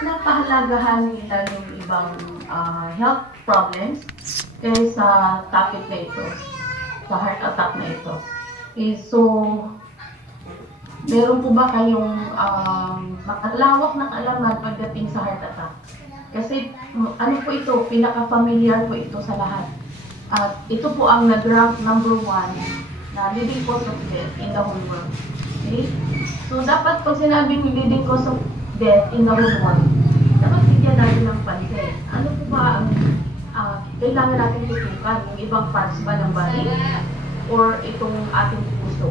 Napahalagahan nila yung ibang health problems sa topic na ito, sa heart attack na ito. So, meron po ba kayong makalawak ng alaman pagdating sa heart attack? Kasi ano po ito, pinaka-familiar po ito sa lahat. At ito po ang nag-rank number 1 na leading cause of death in the whole world. Okay? So, dapat pag sinabing leading cause of death in the whole world, dapat bigyan natin ng pansin. Ano po ba ang kailangan natin tutukan? Yung ibang parts ba ng body? Or itong ating puso?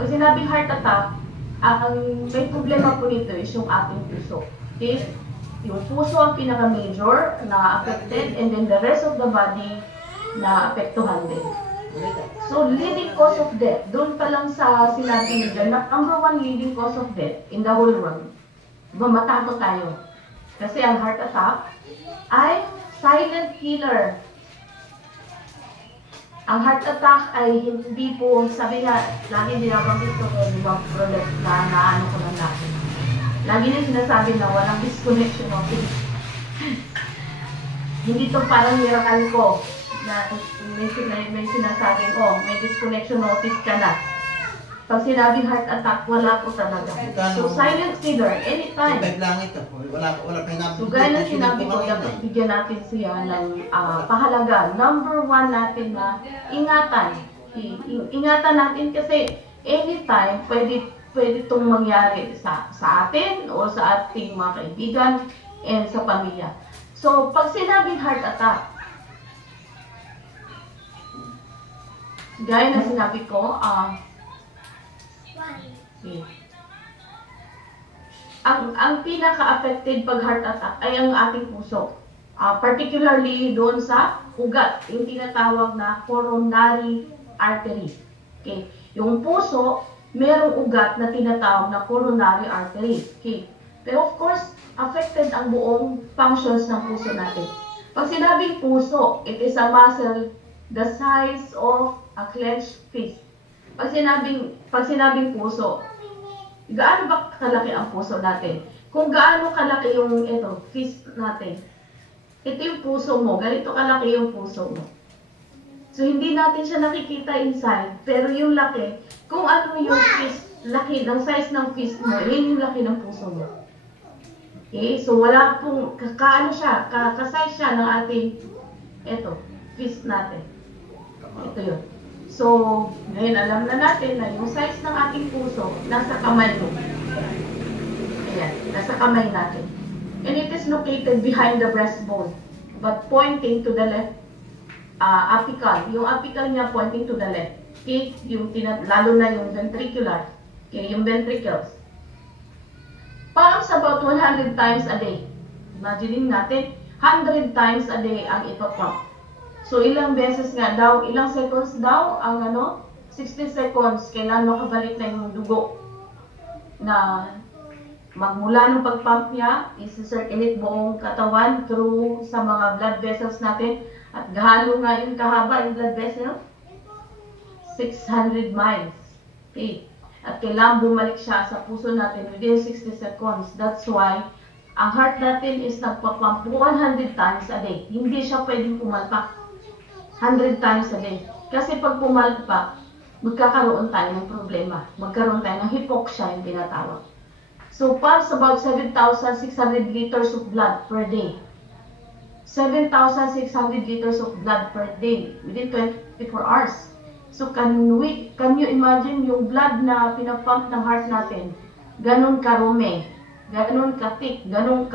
Pag sinabing heart attack, ang may problema po nito is yung ating puso. Okay? Yung puso ang pinaka-major na affected, and then the rest of the body na apektuhan din. So, leading cause of death, doon pa lang sa sinabi nila na number 1 leading cause of death in the whole world, matato tayo. Kasi ang heart attack ay silent killer. Ang heart attack ay hindi po, sabi nga, lagi binabanggit ko kung ibang product na naano ko lang natin. Lagi nila sinasabi na walang disconnection of it. Hindi to parang miracle ko na may sinasabing, oh, may disconnection notice ka na. Pag sinabing heart attack, wala po talaga. So, silent killer, anytime. So, gaya na sinabi ko, dapat bigyan natin siya ng pahalaga. Number 1 natin na ingatan. Ingatan natin kasi anytime, pwede itong mangyari sa atin o sa ating mga kaibigan and sa pamilya. So, pag sinabing heart attack, gaya na sinabi ko, ang pinaka-affected pag heart attack ay ang ating puso. Particularly doon sa ugat, yung tinatawag na coronary artery. Okay. Yung puso, merong ugat na tinatawag na coronary artery. Okay. Pero of course, affected ang buong functions ng puso natin. Pag sinabing puso, it is a muscle the size of a clenched fist. Pag sinabing puso, gaano ba kalaki ang puso natin? Kung gaano kalaki yung fist natin, ito yung puso mo, ganito kalaki yung puso mo. So, hindi natin siya nakikita inside, pero yung laki, kung ano yung fist, laki, ng size ng fist mo, yun yung laki ng puso mo. Okay? So, wala pong, kasize siya ng ating, fist natin. Ito yun. So, ngayon alam na natin na yung size ng ating puso, nasa kamay mo. Ayan, nasa kamay natin. And it is located behind the breastbone, but pointing to the left, apical. Yung apical niya pointing to the left. Okay? Lalo na yung ventricular. Okay? Yung ventricles. Pumps about 100 times a day. Imagine natin, 100 times a day ang ipapump. So, ilang beses nga daw, ilang seconds daw, ang 60 seconds, kailan makabalik na yung dugo na magmula ng pag-pump niya, isi-circulate buong katawan through sa mga blood vessels natin. At gahalo nga yung kahaba yung blood vessel, 600 miles. Okay. At kailangan bumalik siya sa puso natin within 60 seconds. That's why, ang heart natin is nagpa-pump 100 times a day. Hindi siya pwedeng pumalpak 100 times a day. Kasi pag pumalpak, magkakaroon tayo ng problema. Magkaroon tayo ng hypoxia yung tinatawag. So, pumps about 7,600 liters of blood per day. 7,600 liters of blood per day within 24 hours. So, can you imagine yung blood na pinapump ng heart natin? Ganon karumi, ganon ka-thick, ganon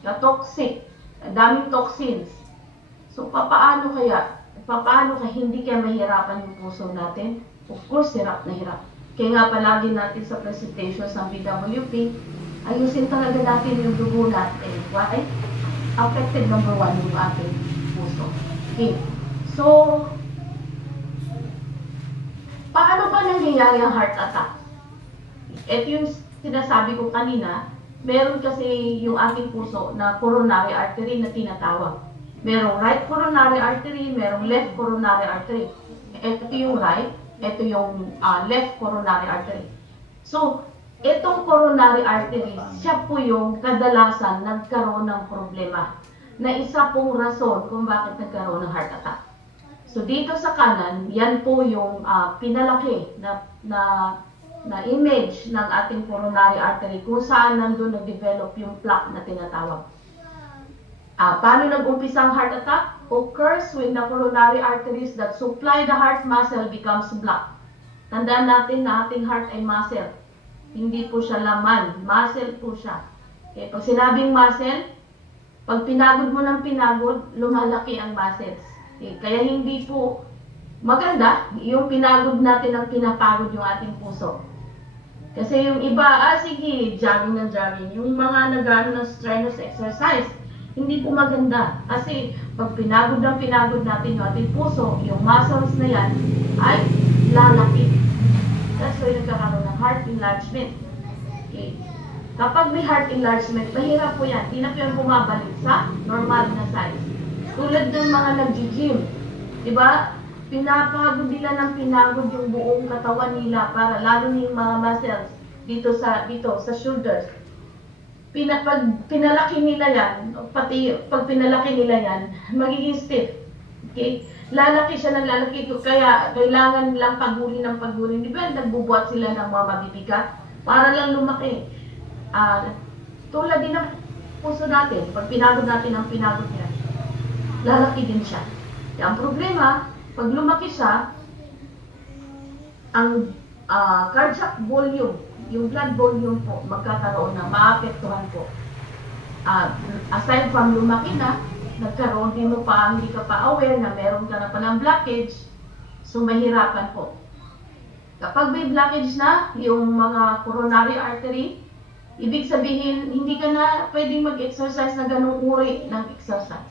ka-toxic, daming toxins. So, paano ka hindi kaya mahirapan yung puso natin? Of course, hirap na hirap. Kaya nga palagi natin sa presentations ng BWP, ayusin talaga natin yung dugo natin. Why? Affected number 1 yung ating puso. Okay. So, paano ba nangyayari ang heart attack? Ito yung sinasabi ko kanina, meron kasi yung ating puso na coronary artery na tinatawag. Merong right coronary artery, merong left coronary artery. Ito yung right, ito yung left coronary artery. So, Itong coronary arteries, siya po yung kadalasan nagkaroon ng problema na isa pong rason kung bakit nagkaroon ng heart attack. So dito sa kanan, yan po yung pinalaki na image ng ating coronary artery kung saan nandun nag-develop yung plaque na tinatawag. Paano nag-umpisa ang heart attack? Occurs when the coronary arteries that supply the heart muscle becomes blocked. Tandaan natin na ating heart ay muscle. Hindi po siya laman. Muscle po siya. Okay, pag sinabing muscle, pag pinagod mo ng pinagod, lumalaki ang muscles. Okay, kaya hindi po maganda yung pinagod natin ang pinapagod yung ating puso. Kasi yung iba, sige, jogging ng jogging. Yung mga nag-ano ng strenuous exercise, hindi po maganda. Kasi pag pinagod natin yung ating puso, yung muscles na yan ay lalaki. That's why nagkakaroon ng heart enlargement. Okay. Kapag may heart enlargement, mahirap po yan. Hindi na po yan bumabalik sa normal na size. Tulad ng mga nag-gym. Diba? Pinapagod nila ng pinagod yung buong katawan nila para lalo yung mga muscles dito sa shoulders. Pag pinalaki nila yan, pati pag pinalaki nila yan, magiging stiff. Okay? Lalaki siya ng lalaki, kaya kailangan lang pagurin. Di ba nagbubuhat sila ng mga mabibigat para lang lumaki. Tulad din ng puso natin, pag pinagod natin ang pinagod niya, lalaki din siya. Kaya ang problema, pag lumaki siya, ang cardiac volume, yung blood volume po, magkakaroon na, maapektuhan po. Aside from lumaki na, nagkaroon din mo pa, hindi ka pa aware na meron ka na palang blockage, so mahirapan po. Kapag may blockage na, yung mga coronary artery, ibig sabihin, hindi ka na pwedeng mag-exercise na ganung uri ng exercise.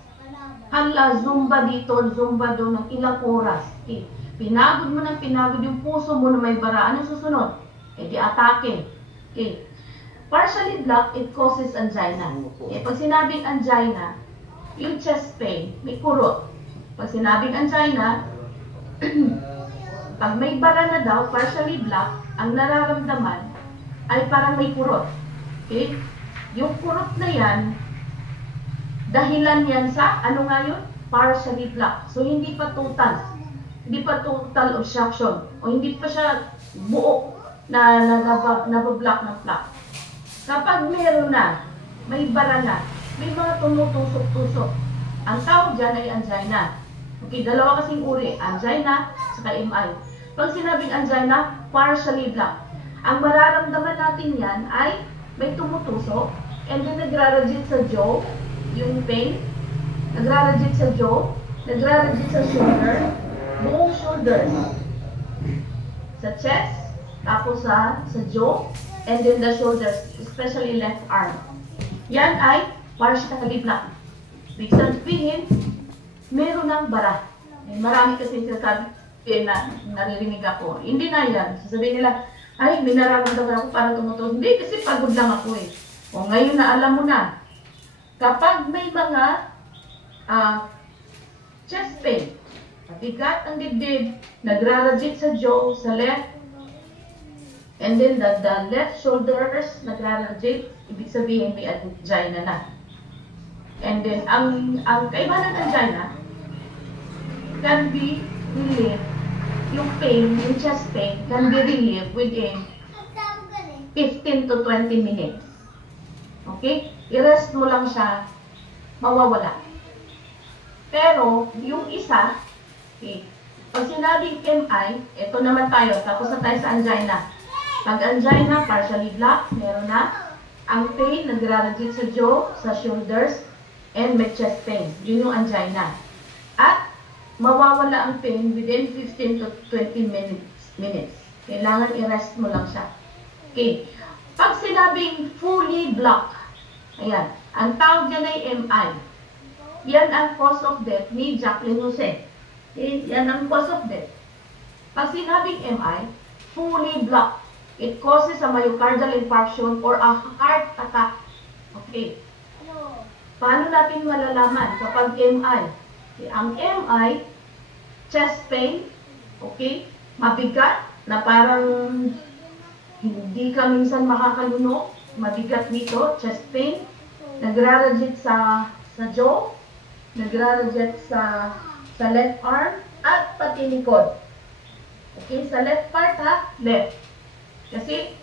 Hala, zumba dito, zumba doon ng ilang oras. Okay. Pinagod mo ng pinagod yung puso mo na may bara. Anong susunod? Di atake. Okay. Partially blocked, it causes angina. Pag sinabing angina, yung chest pain, may kurot. Pag sinabing angina, pag may bara na daw, partially blocked, ang nararamdaman ay parang may kurot. Okay? Yung kurot na yan, dahilan yan sa, ano nga yun? Partially blocked. So, hindi pa total. Hindi pa total obstruction. O hindi pa siya buo na nabablock ng plaque. Kapag meron na, may bara na, may mga tumutusok-tusok. Ang tawag dyan ay angina. Okay, dalawa kasing uri, angina saka MI. Pag sinabing angina, partially blocked. Ang mararamdaman natin yan ay may tumutusok and then nagraradiate sa jaw, yung pain, nagraradiate sa jaw, nagraradiate sa shoulder, buong shoulders, sa chest, tapos sa jaw, and then the shoulders, especially left arm. Yan ay partially blocked. Ibig sabihin, meron ng bara. Marami kasi sinasabi na naririnig ako. Hindi na yan. Sasabihin nila, ay, may nararamdaman ako parang tumutulog. Hindi, kasi pagod lang ako eh. O ngayon na alam mo na, kapag may mga chest pain, mabigat ang dibdib, nagraradiate sa jaw, sa left, and then the left shoulders nagraradiate, ibig sabihin may angina na. And then, ang kaibahan ng angina can be relieved, yung pain, yung chest pain, can be relieved within 15 to 20 minutes. Okay? I-rest mo lang siya, mawawala. Pero, yung isa, okay, pag sinabing MI, ito naman tayo, tapos na tayo sa angina. Pag angina, partially blocked, meron na. Ang pain, nagraradiate sa jaw, sa shoulders, and may chest pain. Yun yung angina. At, mawawala ang pain within 15 to 20 minutes. Kailangan i-rest mo lang siya. Okay. Pag sinabing fully blocked, ayan, ang tawag niya ay MI. Yan ang cause of death ni Jacqueline Jose. Okay. Yan ang cause of death. Pag sinabing MI, fully blocked, it causes a myocardial infarction or a heart attack. Okay. Paano natin malalaman kapag MI? Okay. Ang MI, chest pain, okay, mabigat, na parang hindi ka minsan makakalunok, mabigat dito, chest pain, nagraradiate sa jaw, nagraradiate sa left arm, at pati likod. Okay, sa left part ha, left. Kasi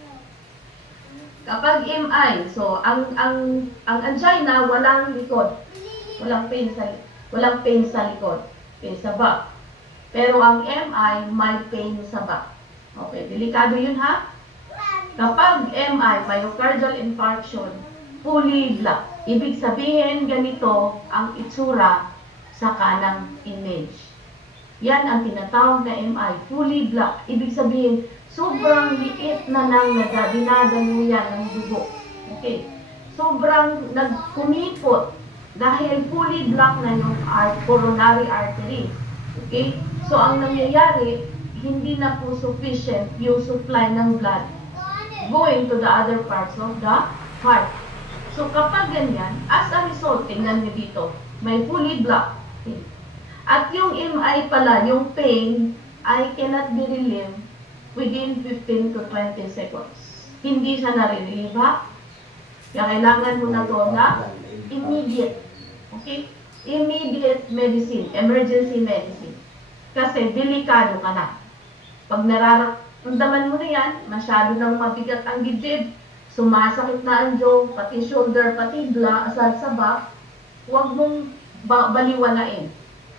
kapag MI, so ang angina walang likod. Walang pain sa likod, pain sa back. Pero ang MI may pain sa back. Okay, delikado 'yun ha. Kapag MI, myocardial infarction, fully blocked. Ibig sabihin ganito ang itsura sa kanang image. Yan ang tinatawag na MI, fully blocked. Ibig sabihin, sobrang liit na nang dinadaluyan ng dugo. Okay. Sobrang nagkumipot dahil fully blocked na yung coronary artery. Okay. So, ang nangyayari, hindi na po sufficient yung supply ng blood going to the other parts of the heart. So, kapag ganyan, as a result, tingnan nyo dito, may fully blocked. Okay. At yung MI pala, yung pain, I cannot be relieved within 15 to 20 seconds. Hindi siya nare-relieve, ha? Kaya kailangan mo na to na immediate. Okay? Immediate medicine, emergency medicine. Kasi delikado ka na. Pag nararamdaman mo na yan, masyado nang mabigat ang dibdib, sumasakit na ang jaw, pati shoulder, pati sa back, huwag mong baliwanain.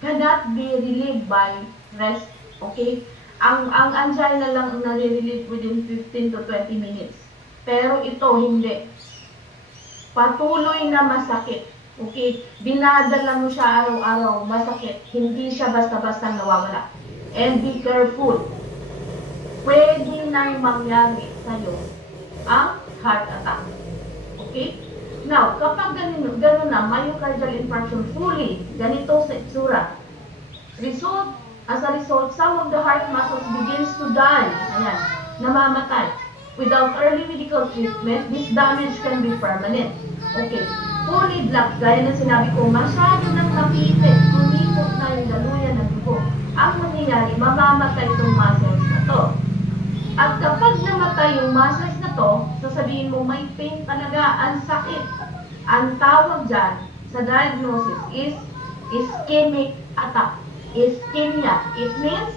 Cannot be relieved by rest. Okay? Ang angina lang ang nare-relieve within 15 to 20 minutes. Pero ito hindi. Patuloy na masakit. Okay? Dinadala mo siya araw-araw, masakit. Hindi siya basta-basta nawawala. And be careful. Pwede nang mangyari sa'yo ang heart attack. Okay? Now, kapag gano'n na, myocardial infarction fully, ganito sa itsura. As a result, some of the heart muscles begins to die. Ayan, namamatay. Without early medical treatment, this damage can be permanent. Okay, fully blocked, gaya ng sinabi ko, masyado nang napipit, kumipot na yung daluyan ng dugo. Ang mangyayari, mamamatay itong muscles na to. At kapag namatay yung muscles na to, sasabihin mo, may pain talaga, ang sakit. Ang tawag dyan sa diagnosis is ischemic attack. Ischemia. It means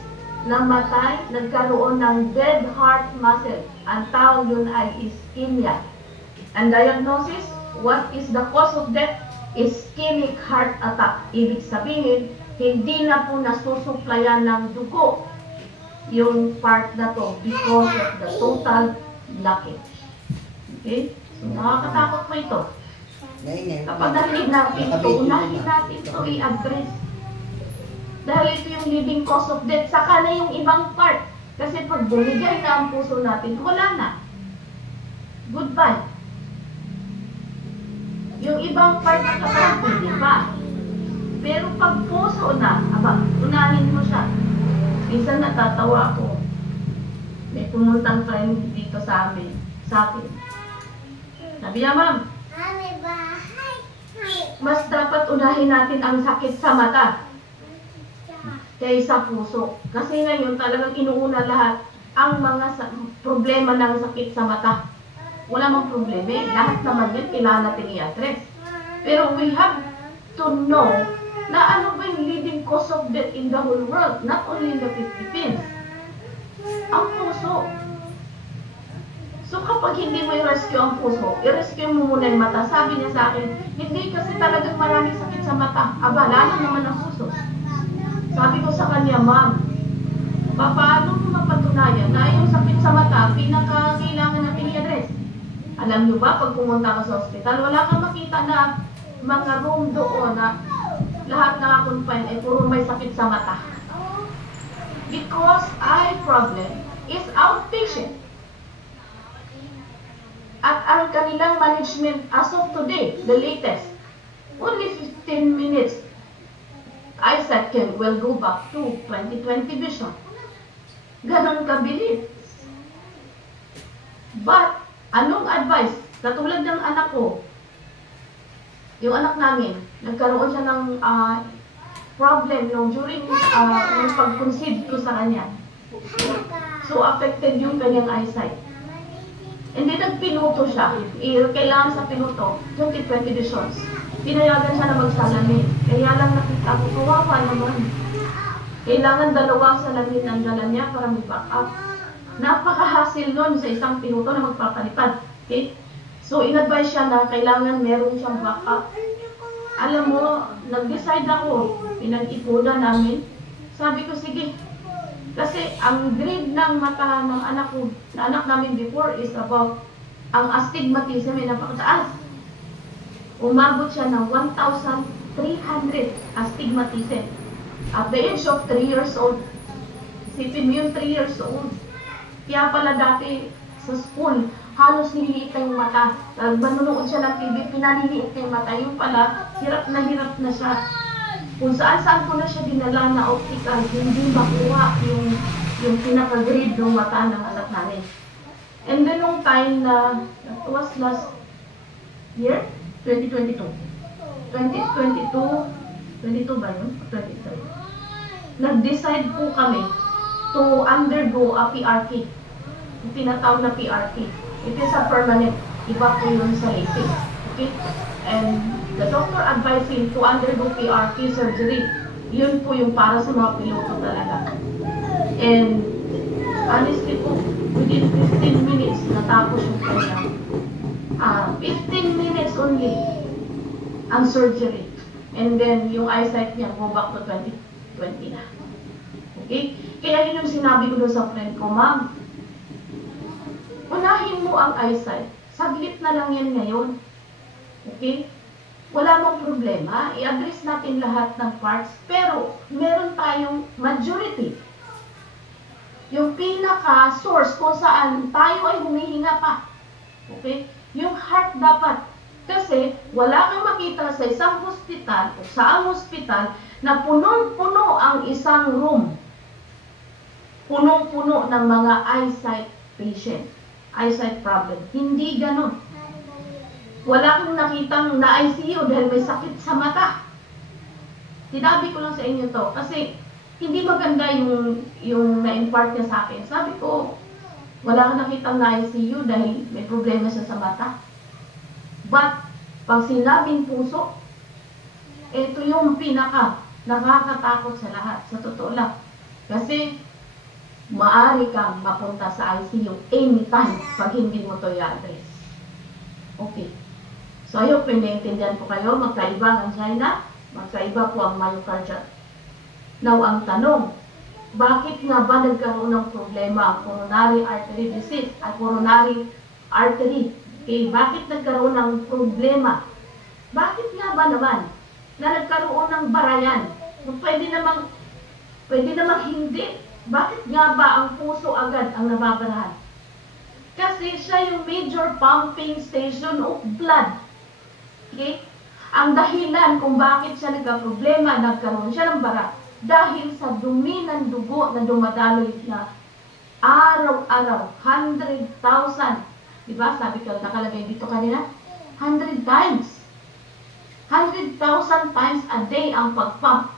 namatay, nagkaroon ng dead heart muscle. Ang tawag yun ay ischemia. Ang diagnosis, what is the cause of death? Ischemic heart attack. Ibig sabihin, hindi na po nasusuplayan ng dugo yung part na to because of the total blockage. Okay? So, nakakatakot po ito. Kapag narinig natin ito, unahin natin ito i-address. Dahil ito yung leading cause of death. Saka na yung ibang part. Kasi pag bumigay na ang puso natin, wala na. Goodbye. Yung ibang part na katawan, pwede pa. Pero pag puso na, unahin mo siya. Minsan natatawa ako. May pumuntang friend dito sa akin. Sabi niya, ma'am, mas dapat unahin natin ang sakit sa mata kaysa puso. Kasi ngayon talagang inuuna lahat ang mga problema ng sakit sa mata. Wala mang problema eh. Lahat naman yun kailangan natin i-address. Pero we have to know na ano ba yung leading cause of death in the whole world, not only in the Philippines. Ang puso. So kapag hindi mo i-rescue ang puso, i-rescue mo muna yung mata. Sabi niya sa akin, hindi kasi talagang maraming sakit sa mata. Lalo naman ang puso. Sabi ko sa kanya, ma'am, paano mo mapatunayan na yung sakit sa mata, pinaka-kailangan natin i-address? Alam niyo ba, pag pumunta ka sa ospital, wala kang makita na mga room doon na lahat nakakonfine ay puro may sakit sa mata. Because eye problem is outpatient. At ang kanilang management as of today, the latest, only 15 minutes, eyesight will go back to 20/20 vision. Ganon kabilis. But, anong advice? Katulad ng anak ko, yung anak namin, nagkaroon siya ng problem during yung pag-conceive ko sa kanya. So, affected yung kanyang eyesight. And then nagpinuto siya. Kailangan sa pinuto, 2020 editions. Pinayagan siya na magsalamin. Kaya lang nakita ko, kawawa naman. Kailangan dalawang salamin ang dala niya para may backup. Napaka-hassle nun sa isang pinuto na magpapalipad. Okay? So, in-advise siya na kailangan meron siyang backup. Alam mo, nag-decide ako, pinag-ipunan namin. Sabi ko, sige. Kasi ang grade ng mata ng anak ko, na anak namin before is about, ang astigmatism ay napakataas. Umabot siya ng 1,300 astigmatism. At the age of 3 years old, isipin mo yung 3 years old. Kaya pala dati sa school, halos nililiit na yung mata. Manunood siya ng TV, pinaliliit na yung mata. Yung pala, hirap na siya. Kung saan-saan ko na siya dinala na optical, hindi makuha yung pinaka-grade ng mata ng anak namin. And then nung time na, that was last year, 2022. 22 ba yun? 23. Nag-decide po kami to undergo a PRK. Yung tinatawag na PRK. It is a permanent. Iba po yun sa LASIK. Okay? And the doctor advised him to undergo PRK surgery. Yun po yung para sa mga piloto talaga. And honestly po, within 15 minutes natapos yung kanyang 15 minutes only ang surgery. And then yung eyesight niya go back to 2020 na. Okay? Kaya yun yung sinabi ko doon sa friend ko, ma'am, unahin mo ang eyesight. Saglit na lang yan ngayon. Okay? Wala mong problema. I-address natin lahat ng parts. Pero, meron tayong majority. Yung pinaka-source kung saan tayo ay humihinga pa. Okay? Yung heart dapat. Kasi, wala kang makita sa isang hospital o saang hospital na punong-puno ang isang room. Punong-puno ng mga eyesight patient. Eyesight problem. Hindi ganun. Wala kang nakitang na-ICU dahil may sakit sa mata. Sinabi ko lang sa inyo to kasi hindi maganda yung na-impart niya sa akin. Sabi ko, wala kang nakitang na-ICU dahil may problema siya sa mata. But, pag sinabing puso, ito yung nakakatakot sa lahat. Sa totoo lang. Kasi, maaari kang mapunta sa ICU anytime pag hindi mo to i-address. Okay. So, ayun, pinag-intindihan po kayo. Magkaiba ang angina, magkaiba po ang myocardial. Now, ang tanong, bakit nga ba nagkaroon ng problema ang coronary artery disease, ang coronary artery? Okay, bakit nagkaroon ng problema? Bakit nga ba naman na nagkaroon ng barayan? Pwede namang hindi. Bakit nga ba ang puso agad ang nababarahan? Kasi siya yung major pumping station of blood. Okay? Ang dahilan kung bakit siya nagka-problema, nagkaroon siya ng bara, dahil sa dumi ng dugo na dumadaloy na araw-araw, 100,000. Diba? Sabi ko, nakalagay dito kanina, 100 times. 100,000 times a day ang pag-pump.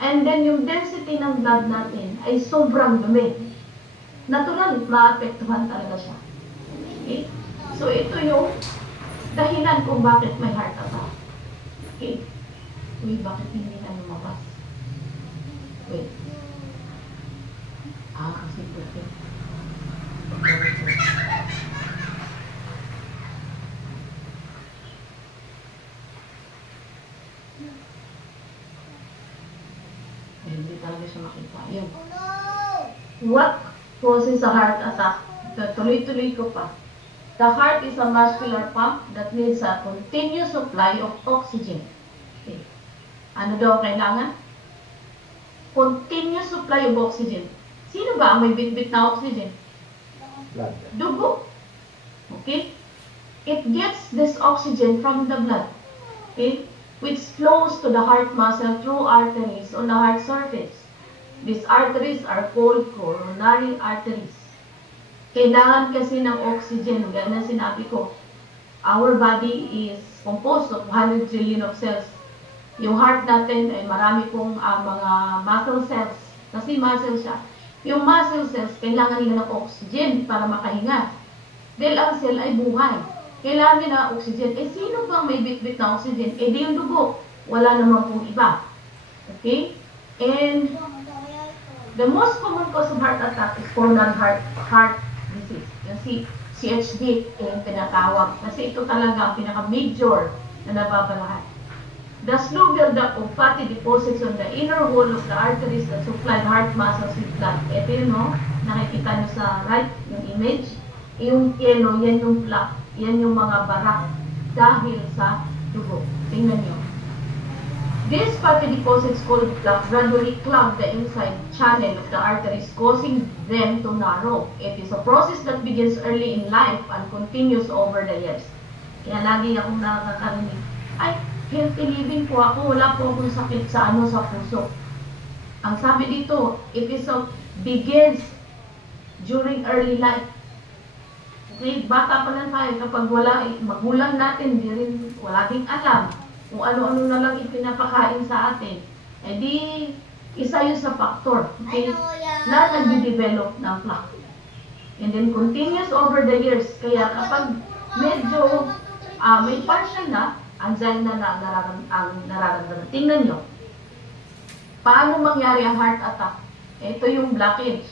And then yung density ng blood natin ay sobrang dumi. Natural, maapektuhan talaga siya. Okay? So ito yung dahilan kung bakit may heart attack. Okay? Uy, bakit hindi na lumabas? Wait. Kasi perfect. Hindi talaga siya makita. Yun. What causes a heart attack? Tuloy-tuloy ko pa. The heart is a muscular pump that needs a continuous supply of oxygen. Okay. Ano daw kailangan? Continuous supply of oxygen. Sino ba ang may bit-bit na oxygen? Blood. Dugo. Okay? It gets this oxygen from the blood. Okay? Which flows to the heart muscle through arteries on the heart surface. These arteries are called coronary arteries. Kailangan kasi ng oxygen, gaya na sinabi ko. Our body is composed of 100 trillion of cells. Yung heart natin ay marami pong mga muscle cells. Kasi muscle siya. Yung muscle cells, kailangan nila ng oxygen para makahinga. Dahil ang cell ay buhay. Kailangan niya ng oxygen. Eh, sino bang may bit-bit na oxygen? Eh, di yung dugo. Wala naman pong iba. Okay? And the most common cause of heart attack is coronary heart disease. Yung CHD yung tinatawag. Kasi ito talaga ang pinaka-major na nababalahan. The slow buildup of fatty deposits on the inner wall of the arteries that supply the heart muscles with blood. Ito yun, no? Nakikita nyo sa right, yung image. Yung yellow, yan yung plaque. Yan yung mga barak dahil sa dugo. Tingnan nyo. These fatty deposits called plaque gradually clog the inside channel of the arteries, causing them to narrow. It is a process that begins early in life and continues over the years. Kaya lagi akong nakakarinig, ay, healthy living po ako, wala po akong sakit sa puso. Ang sabi dito, it begins during early life. Okay, bata pa lang tayo, kapag magulang natin, wala ding alam kung ano-ano na lang ipinapakain sa atin. Eh di, isa yun sa factor, okay, na nag-develop ng plaque. And then continues over the years. Kaya kapag medyo may partial na, angina na ang nararamdaman. Tingnan nyo. Paano mangyari ang heart attack? Ito yung blockage.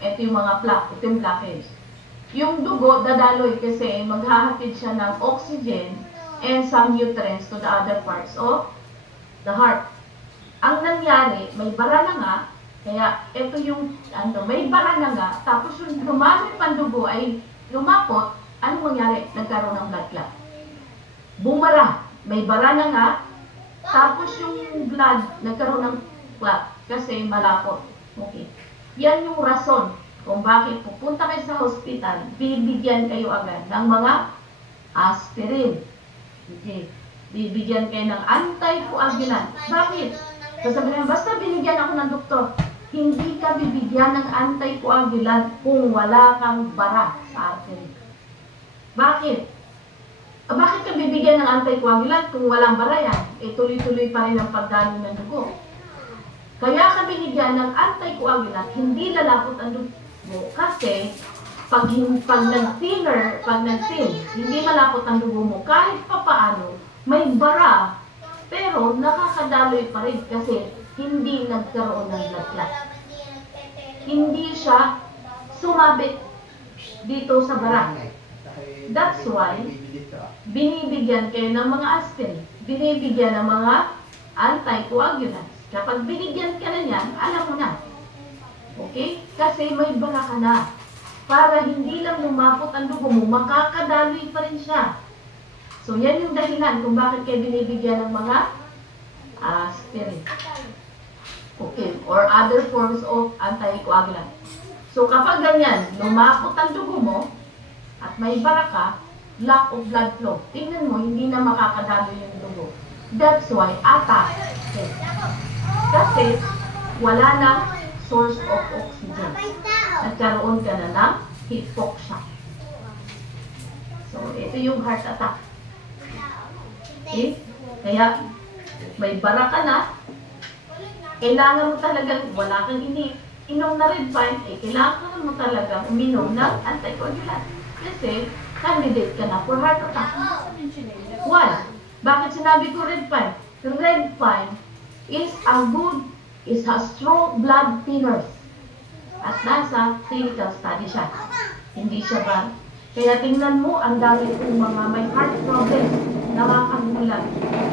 Ito yung mga plaque. Ito yung blockage. Yung dugo, dadaloy kasi maghahatid siya ng oxygen and some nutrients to the other parts of the heart. Ang nangyari, may bara na nga, kaya ito yung, may bara na nga, tapos yung lumapit pang dugo ay lumapot, ano mangyari? Nagkaroon ng blood clot. Bumara, may bara na nga, tapos yung blood nagkaroon ng clot kasi malapot. Okay. Yan yung rason kung bakit pupunta kayo sa hospital, bibigyan kayo agad ng mga aspirin. Okay. Bibigyan kayo ng anticoagulant. Bakit? Sasabihin, basta binigyan ako ng doktor, hindi ka bibigyan ng anticoagulant kung wala kang bara sa artery. Bakit? Bakit ka bibigyan ng anticoagulant kung walang bara yan? Eh, tuloy-tuloy pa rin ang pagdalo ng dugo. Kaya ka binigyan ng anticoagulant, hindi lalapot ang dugo kasi pag nag-thin, hindi malapot ang dugo mo, kahit pa paano, may bara, pero nakakadaloy pa rin kasi hindi nagkaroon ng blood clot. Hindi siya sumabit dito sa bara. That's why, binibigyan kayo ng mga aspirin, binibigyan ng mga anticoagulants. Kapag binigyan ka na yan, alam mo na. Okay? Kasi may bara ka na. Para hindi lang lumapot ang dugo mo, makakadaloy pa rin siya. So, yan yung dahilan kung bakit kayo binibigyan ng mga aspirin. Okay? Or other forms of anticoagulant. So, kapag ganyan, lumapot ang dugo mo, at may bara ka, lack of blood flow. Tingnan mo, hindi na makakadaloy yung dugo. That's why, attack. Okay. Kasi, wala na source of oxygen. Nagkaroon ka na ng hypoxia. So, ito yung heart attack. Okay? Kaya, may bara ka na, kailangan mo talagang, wala kang inom na red wine, kailangan mo talagang uminom ng anticoagulant. Kasi, candidate ka na for heart attack. Why? Bakit sinabi ko red wine? Red wine is a strong blood thinners. At nasa clinical study siya. Hindi siya ba? Kaya tingnan mo, ang dami kong mga may heart problems, nakakagulat.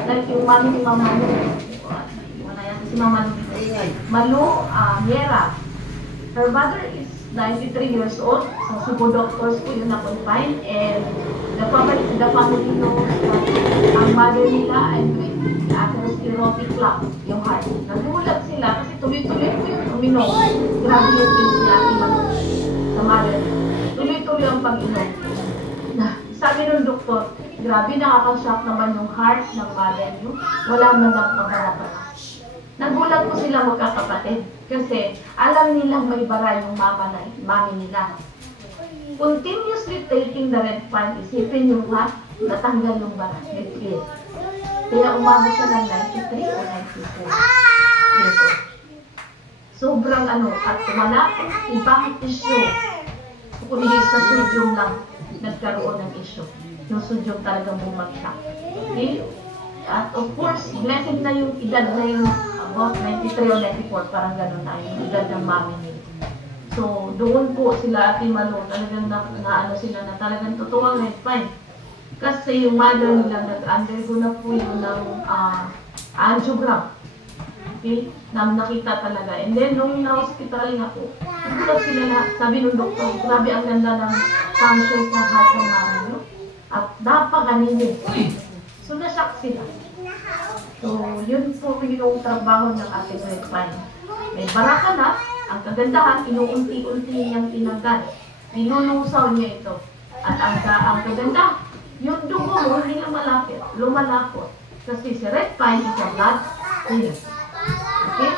Like yung Mama Malu. Wala yan si Mama Malu Miera. Her mother is 93 years old. So, subo doctors ko yun na-confine. And the family knows that ang mother nila ay may atherosclerotic plaque, yung heart. Nagulat sila kasi tuloy-tuloy ko yun uminom. Grabe yung things niya sa mother. Tuloy-tuloy ang pag-inom. Sabi ng doktor, grabe nakaka-shock naman yung heart ng mother nyo. Wala man lang pagkarapat. Nagulat po sila magkakapatid kasi alam nilang may bara yung mami nila. Continuously taking the red wine, isipin nyo ha, natanggal yung bara. Kaya umabot siya ng 93 o 94 years old. Sobrang at malapit, ibang tissue. Kukunin sa sodium lang. nagkaroon ng issue. Yung sudyong talagang bumagsak. Okay? At of course, blessed na yung edad na yung about 93 o 94, parang gano'n na yung edad ng mami nila. So, doon po sila Ate Malu, talagang ano sila na talagang totoong red fine. Kasi yung mother nila nag-undergo na po yun ng angiogram. Okay? Na nakita talaga. And then, nung na-hospital nga po, nagulat sila na, sabi nung doktor, grabe ang ganda ng functions ng heart ng mami nyo. At napakaninis. So, na-shock sila. So, yun po yung trabaho ng ating red fine. May baraka na, ang kagandahan, inuunti-unti niyang tinanggal. Ninunusaw niya ito. At ang kaganda, yung dugo mo, hindi lumalapot. Kasi si red pine is a blood thinner. Okay?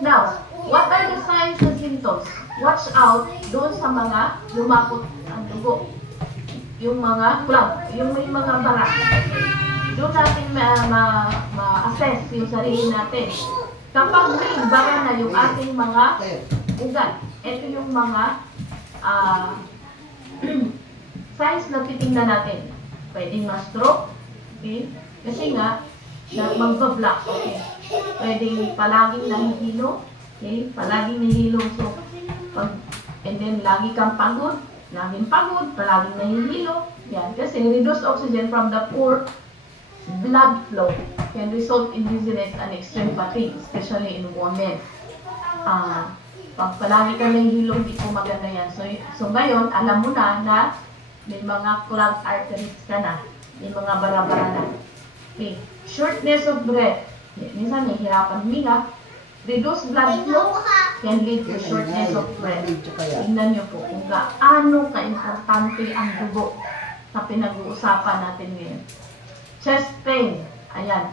Now, what are the signs and symptoms? Watch out doon sa mga lumapot ang dugo. Yung mga clot, yung may mga bara. Doon natin ma-assess yung sarili natin. Kapag may bara na yung ating mga ugat, ito yung mga signs na titingnan natin. Pwedeng ma-stroke, okay? Kasi nga, magba-block, okay? Pwedeng palaging nahihilo, okay? Palaging nahihilo, so, and then lagi kang pagod, palaging nahihilo, yan. Kasi reduced oxygen from the poor blood flow can result in dizziness and extreme fatigue, especially in women. Pag palagi ka nahihilo, hindi po maganda yan. So ngayon, alam mo na may mga clogged arteries ka na, may mga bara-bara na. Okay. Shortness of breath. Minsan, nahihirapan huminga. Reduced blood flow can lead to shortness of breath. Tingnan niyo po kung gaano ka-importante ang dugo na pinag-uusapan natin ngayon. Chest pain. Ayan.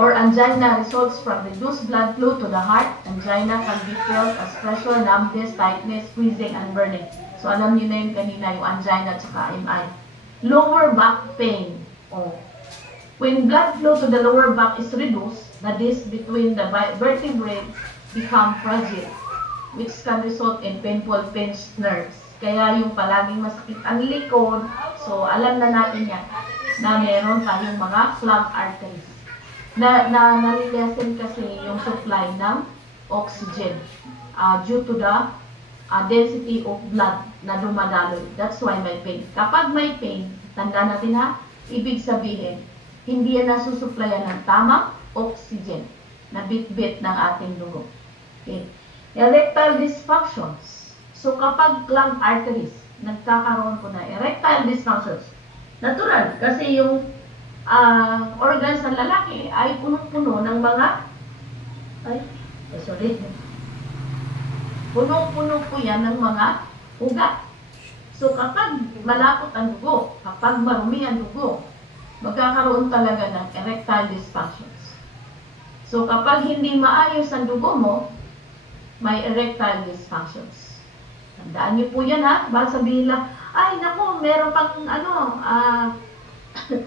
Or angina results from reduced blood flow to the heart. Angina can be felt as pressure, numbness, tightness, squeezing, and burning. So, alam niyo na yun kanina, yung angina at saka MI. Lower back pain. Oh. When blood flow to the lower back is reduced, the disc between the vertebrae become fragile, which can result in painful pinched nerves. Kaya yung palaging masakit ang likod, so alam na natin yan, na meron tayong mga clogged arteries. Nalilesen kasi yung supply ng oxygen due to the density of blood na dumadaloy. That's why may pain. Kapag may pain, tanda natin ha, ibig sabihin, hindi yan nasusuplayan ng tamang oxygen na bit-bit ng ating dugo. Okay. Erectile dysfunctions. So kapag clogged arteries, nagkakaroon po na erectile dysfunctions. Natural, kasi yung organs ng lalaki ay punong-puno ng mga punong-puno po yan ng mga ugat. So kapag malapot ang dugo, kapag marumi ang dugo, magkakaroon talaga ng erectile dysfunctions. So kapag hindi maayos ang dugo mo, may erectile dysfunctions. Tandaan niyo po yan ha, baka sabihin lang, ay naku, meron pang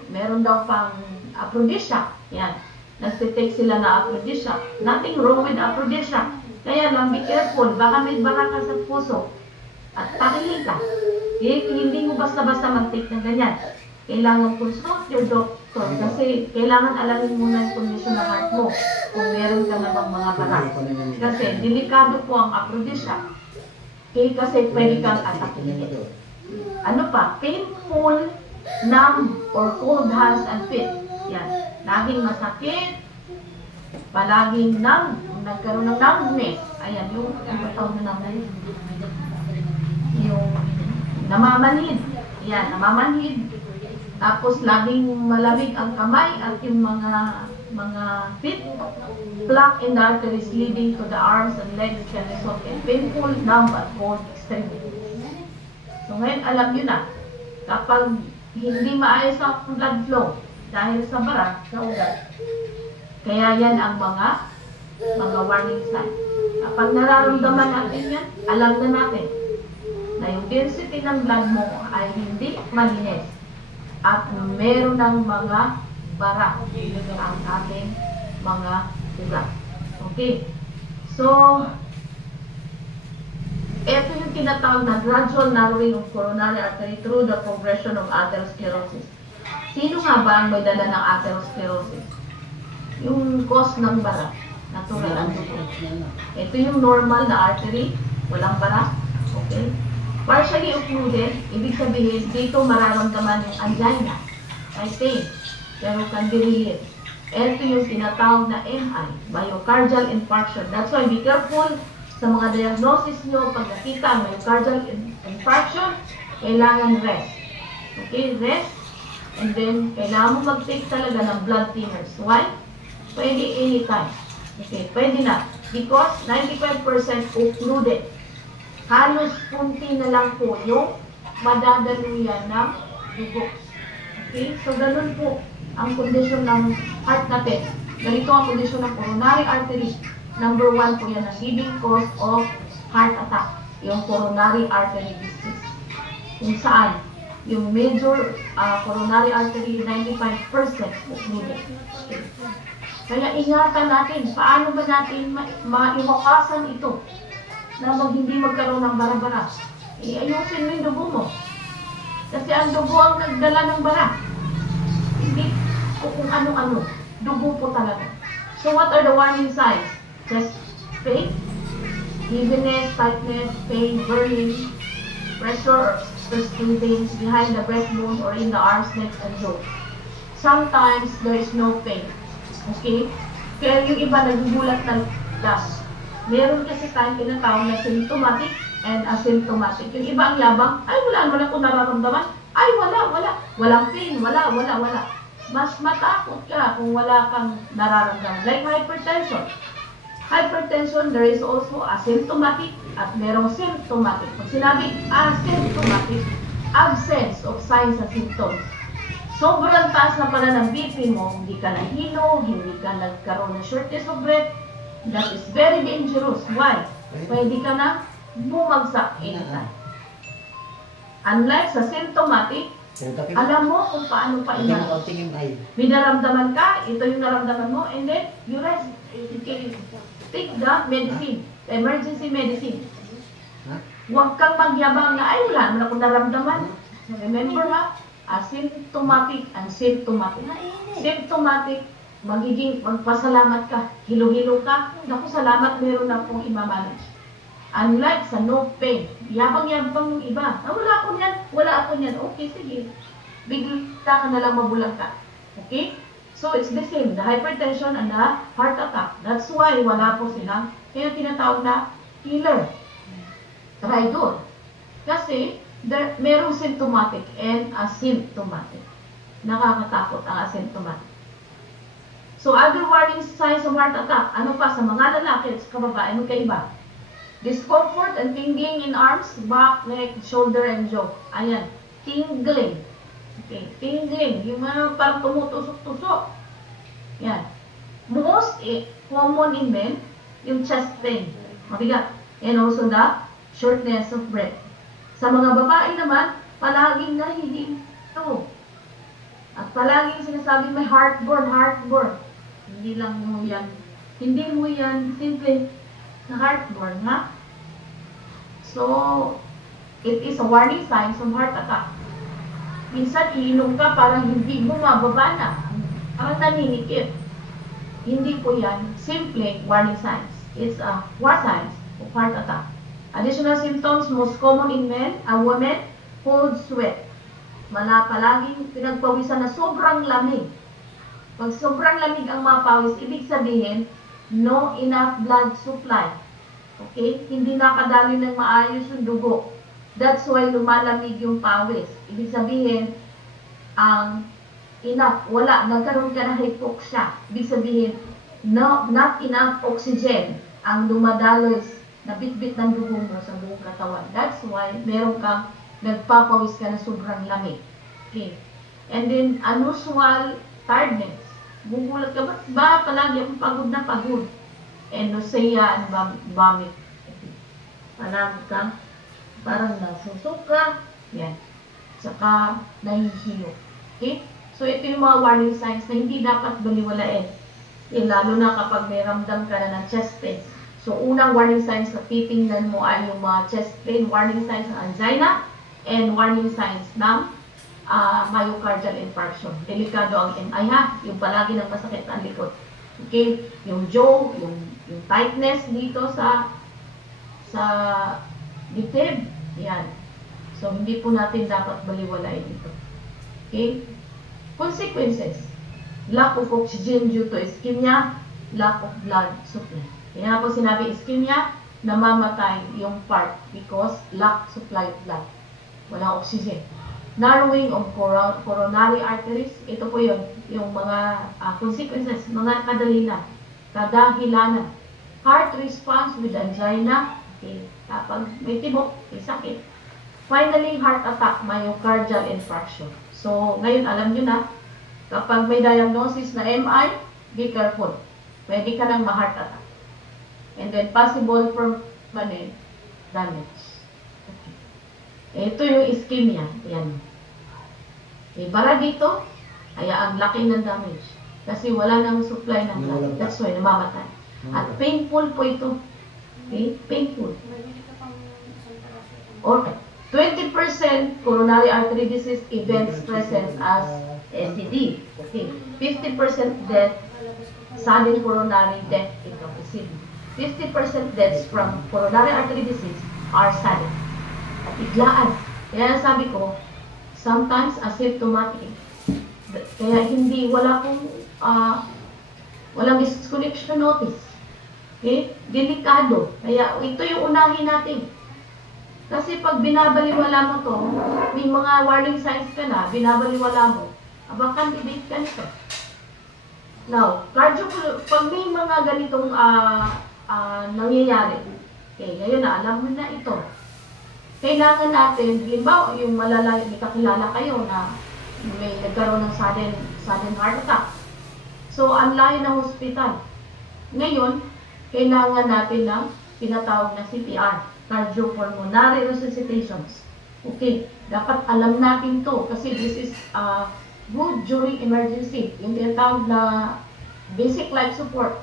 meron daw pang aphrodisiac. Yan. Nagtitake sila na aphrodisiac. Nothing wrong with aphrodisiac. Kaya lang, be careful. Baka may baraka sa puso. At pakinig ka. Hindi mo basta-basta mag-take ng ganyan. Kailangan consult your doctor. Kasi kailangan alamin muna yung condition ng heart mo. Kung meron ka namang mga baraka. Kasi delikado po ang aphrodisiac. Okay? Kasi pwede kang atakin. Ano pa? Painful, numb, or cold hands and feet. Yan. Laging masakit, palaging numb, nagkaroon ng numbness. Ayan, yung tawag na naman. Yung namamanhid. Yan, namamanhid. Tapos laging malamig ang kamay at yung mga feet. Plaque in the arteries leading to the arms and legs can result in painful, numb, and cold extremities. So ngayon, alam nyo na, kapag hindi maayos ang blood flow dahil sa bara, sa ugat, kaya yan ang mga warning signs. Kapag nararamdaman natin yan, alam na natin na yung density ng blood mo ay hindi malinis at meron ng mga bara ang ating mga ugat. Okay. So, Ito yung tinatawag na gradual narrowing of coronary artery through the progression of atherosclerosis. Sino nga ba ang may dala ng atherosclerosis? Yung cause ng bara, natural ang dugo. Ito yung normal na artery, walang bara. Okay? Partially occluded, ibig sabihin, dito mararamdaman yung angina, may pain, pero can be relieved. Ito yung tinatawag na MI, myocardial infarction. That's why be careful sa mga diagnosis nyo, pag nakita ang myocardial infarction, kailangan rest. Okay, rest. And then, kailangan mo mag-take talaga ng blood thinners. Why? Pwede anytime. Okay, pwede na. Because 95% occluded. Halos kunti na lang po yung madadaluyan ng dugo. Okay, so ganun po ang kondisyon ng heart natin. Ganito ang kondisyon ng coronary artery. Number 1 po yan ang leading cause of heart attack, yung coronary artery disease. Kung saan, yung major coronary artery, 95% occluded. Okay. Kaya ingatan natin, paano ba natin maiwasan ito na hindi magkaroon ng bara-bara? Ayusin mo yung dugo mo. Kasi ang dugo ang nagdala ng bara. Hindi kung ano-ano. Dugo po talaga. So what are the warning signs? Chest pain, heaviness, tightness, pain, burning, pressure or squeezing behind the breastbone or in the arms, neck, and jaw. Sometimes there is no pain. Okay? Kaya yung iba nagugulat ng gas. Meron kasi tayong tinatawag na symptomatic and asymptomatic. Yung iba ang yabang, ay wala akong nararamdaman. Ay wala. Walang pain, wala. Mas matakot ka kung wala kang nararamdaman. Like hypertension. Hypertension, there is also asymptomatic at merong symptomatic. Pag sinabi asymptomatic, absence of signs and symptoms. Sobrang taas na pala ng BP mo, hindi ka nahilo, hindi ka nagkaroon ng shortness of breath. That is very dangerous. Why? Pwede ka na bumagsak anytime. Unlike sa symptomatic, alam mo kung paano pa ina. May naramdaman ka, ito yung naramdaman mo, and then you rest. Okay. Take the medicine, emergency medicine. Huwag kang magyabang na, ay wala naman akong naramdaman. Remember ha, asymptomatic and symptomatic. Symptomatic, magpasalamat ka, hilo-hilo ka, naku salamat meron na akong imamanage. Unlike sa no pain, yabang-yabang yung iba, wala ako niyan, okay sige, bigla ka na lang mabulang ka. Okay? So, it's the same, the hypertension and the heart attack. That's why wala po silang, kaya tinatawag na killer. Traitor. Kasi, merong symptomatic and asymptomatic. Nakakatakot ang asymptomatic. So, other warning signs of heart attack, ano pa sa mga lalaki at sa kababae, magkaiba. Discomfort and tingling in arms, back, neck, shoulder, and jaw. Ayan, tingling. Okay, tingling. Yung mga parang tumutusok-tusok. Yan. Most common in men, yung chest pain. Mabigat. And also the shortness of breath. Sa mga babae naman, palaging nahihinto. At palaging sinasabi may heartburn. Hindi lang mo yan. Hindi mo yan simple na heartburn, ha? So, it is a warning sign of heart attack. Minsan, iinom ka parang hindi bumababa na. Parang naninikip. Hindi po yan simple warning signs. It's a war signs of heart attack. Additional symptoms, most common in men, women, cold sweat. Palaging pinagpawisan na sobrang lamig. Pag sobrang lamig ang mapawis, ibig sabihin, no enough blood supply. Okay? Hindi nakadali ng maayos yung dugo. That's why lumalamig yung pawis. Ibig sabihin, enough, wala, nagkaroon ka ng hypoxia. Ibig sabihin, not enough oxygen ang dumadaloy na bitbit ng dugo mo sa buong katawan. That's why meron kang nagpapawis ka na sobrang lamig. Okay. And then, unusual tiredness. Gugulat ka ba palagi ang pagod na pagod? And nausea and vomit. Okay. Palagi kang parang nasusuka. Yan. Saka nahihilo. Okay? So, ito yung mga warning signs na hindi dapat baliwalain. Lalo na kapag may ramdam ka na ng chest pain, So, unang warning signs na titingnan mo ay yung mga chest pain, warning signs ng angina, and warning signs ng myocardial infarction. Delikado ang MI ha, yung palagi ng masakit ang likod. Okay? Yung jaw, yung tightness dito sa dibdib, yan. So, hindi po natin dapat baliwalain ito. Okay? Consequences. Lack of oxygen due to ischemia, lack of blood supply. Kaya po sinabi ischemia, namamatay yung part because lack supply of blood. Walang oxygen. Narrowing of coronary arteries, ito po yun, yung mga consequences, mga kadahilanan. Heart response with angina, okay, kapag may tibok, may sakit. Finally, heart attack, myocardial infarction. So, ngayon alam nyo na, kapag may diagnosis na MI, be careful. Pwede ka nang ma-heart attack. And then, possible permanent damage. Okay. Ito yung ischemia. Yan. May bara dito, kaya ang laki ng damage. Kasi wala nang supply ng blood. That's why, namamatay. At painful po ito. Okay? Painful. Okay. 20% coronary artery disease events present as SCD. Okay. 50% death, sudden coronary death incapacity. 50% deaths from coronary artery disease are sudden. Biglaan. Kaya sabi ko, sometimes asymptomatic. Kaya hindi, walang disconnection notice. Okay? Delikado. Kaya ito yung unahin natin. Kasi pag binabaliwala mo to, may mga warning signs ka na, binabaliwala mo, candidate ka nito. Now, pag may mga ganitong nangyayari, okay, ngayon na, alam mo na ito. Kailangan natin, halimbawa, yung malala, may kakilala kayo na may nagkaroon ng sudden heart attack. So, ang layo ng hospital. Ngayon, kailangan natin ng tinatawag na CPR. Cardiopulmonary resuscitations. Okay, dapat alam natin to kasi this is good during emergency. Yung tinatawag na basic life support.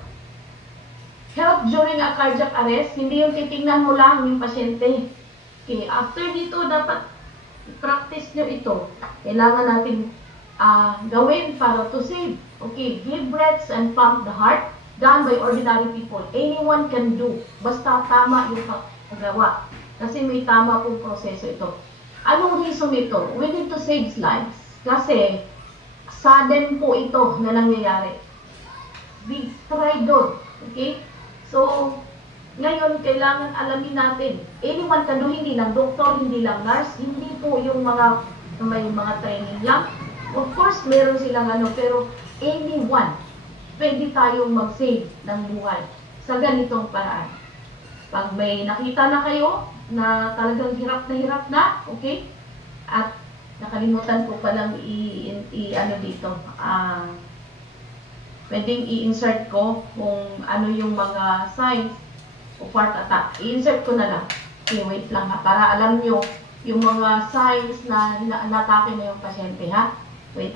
Help during a cardiac arrest, hindi yung titingnan mo lang yung pasyente. Okay, after dito, dapat practice nyo ito. Kailangan natin gawin para to save. Okay, give breaths and pump the heart done by ordinary people. Anyone can do. Basta tama yung gawa. Kasi may tama pong proseso ito. Anong reason nito? We need to save lives. Kasi sudden po ito na nangyayari. Big stridor. Okay? So, ngayon, kailangan alamin natin. Anyone can do, hindi lang doktor, hindi lang nurse, hindi po yung may mga training lang. Of course, meron silang pero anyone, pwede tayong mag-save ng buhay sa ganitong paraan. Pag may nakita na kayo na talagang hirap na, okay? At nakalimutan ko palang dito. Pwedeng i-insert ko kung ano yung mga signs o heart attack. I-insert ko na lang. Okay, wait lang ha. Para alam nyo yung mga signs na natake na yung pasyente ha. Wait.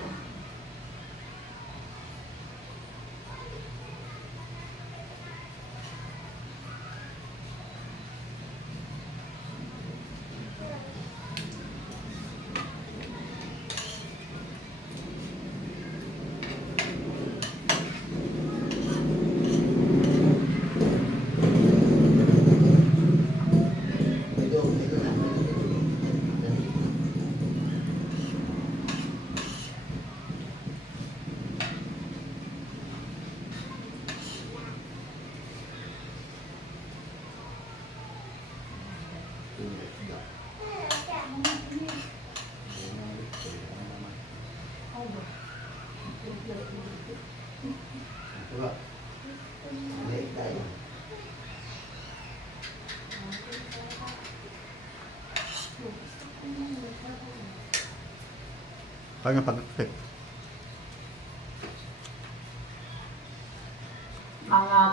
Kaya nga pag-click.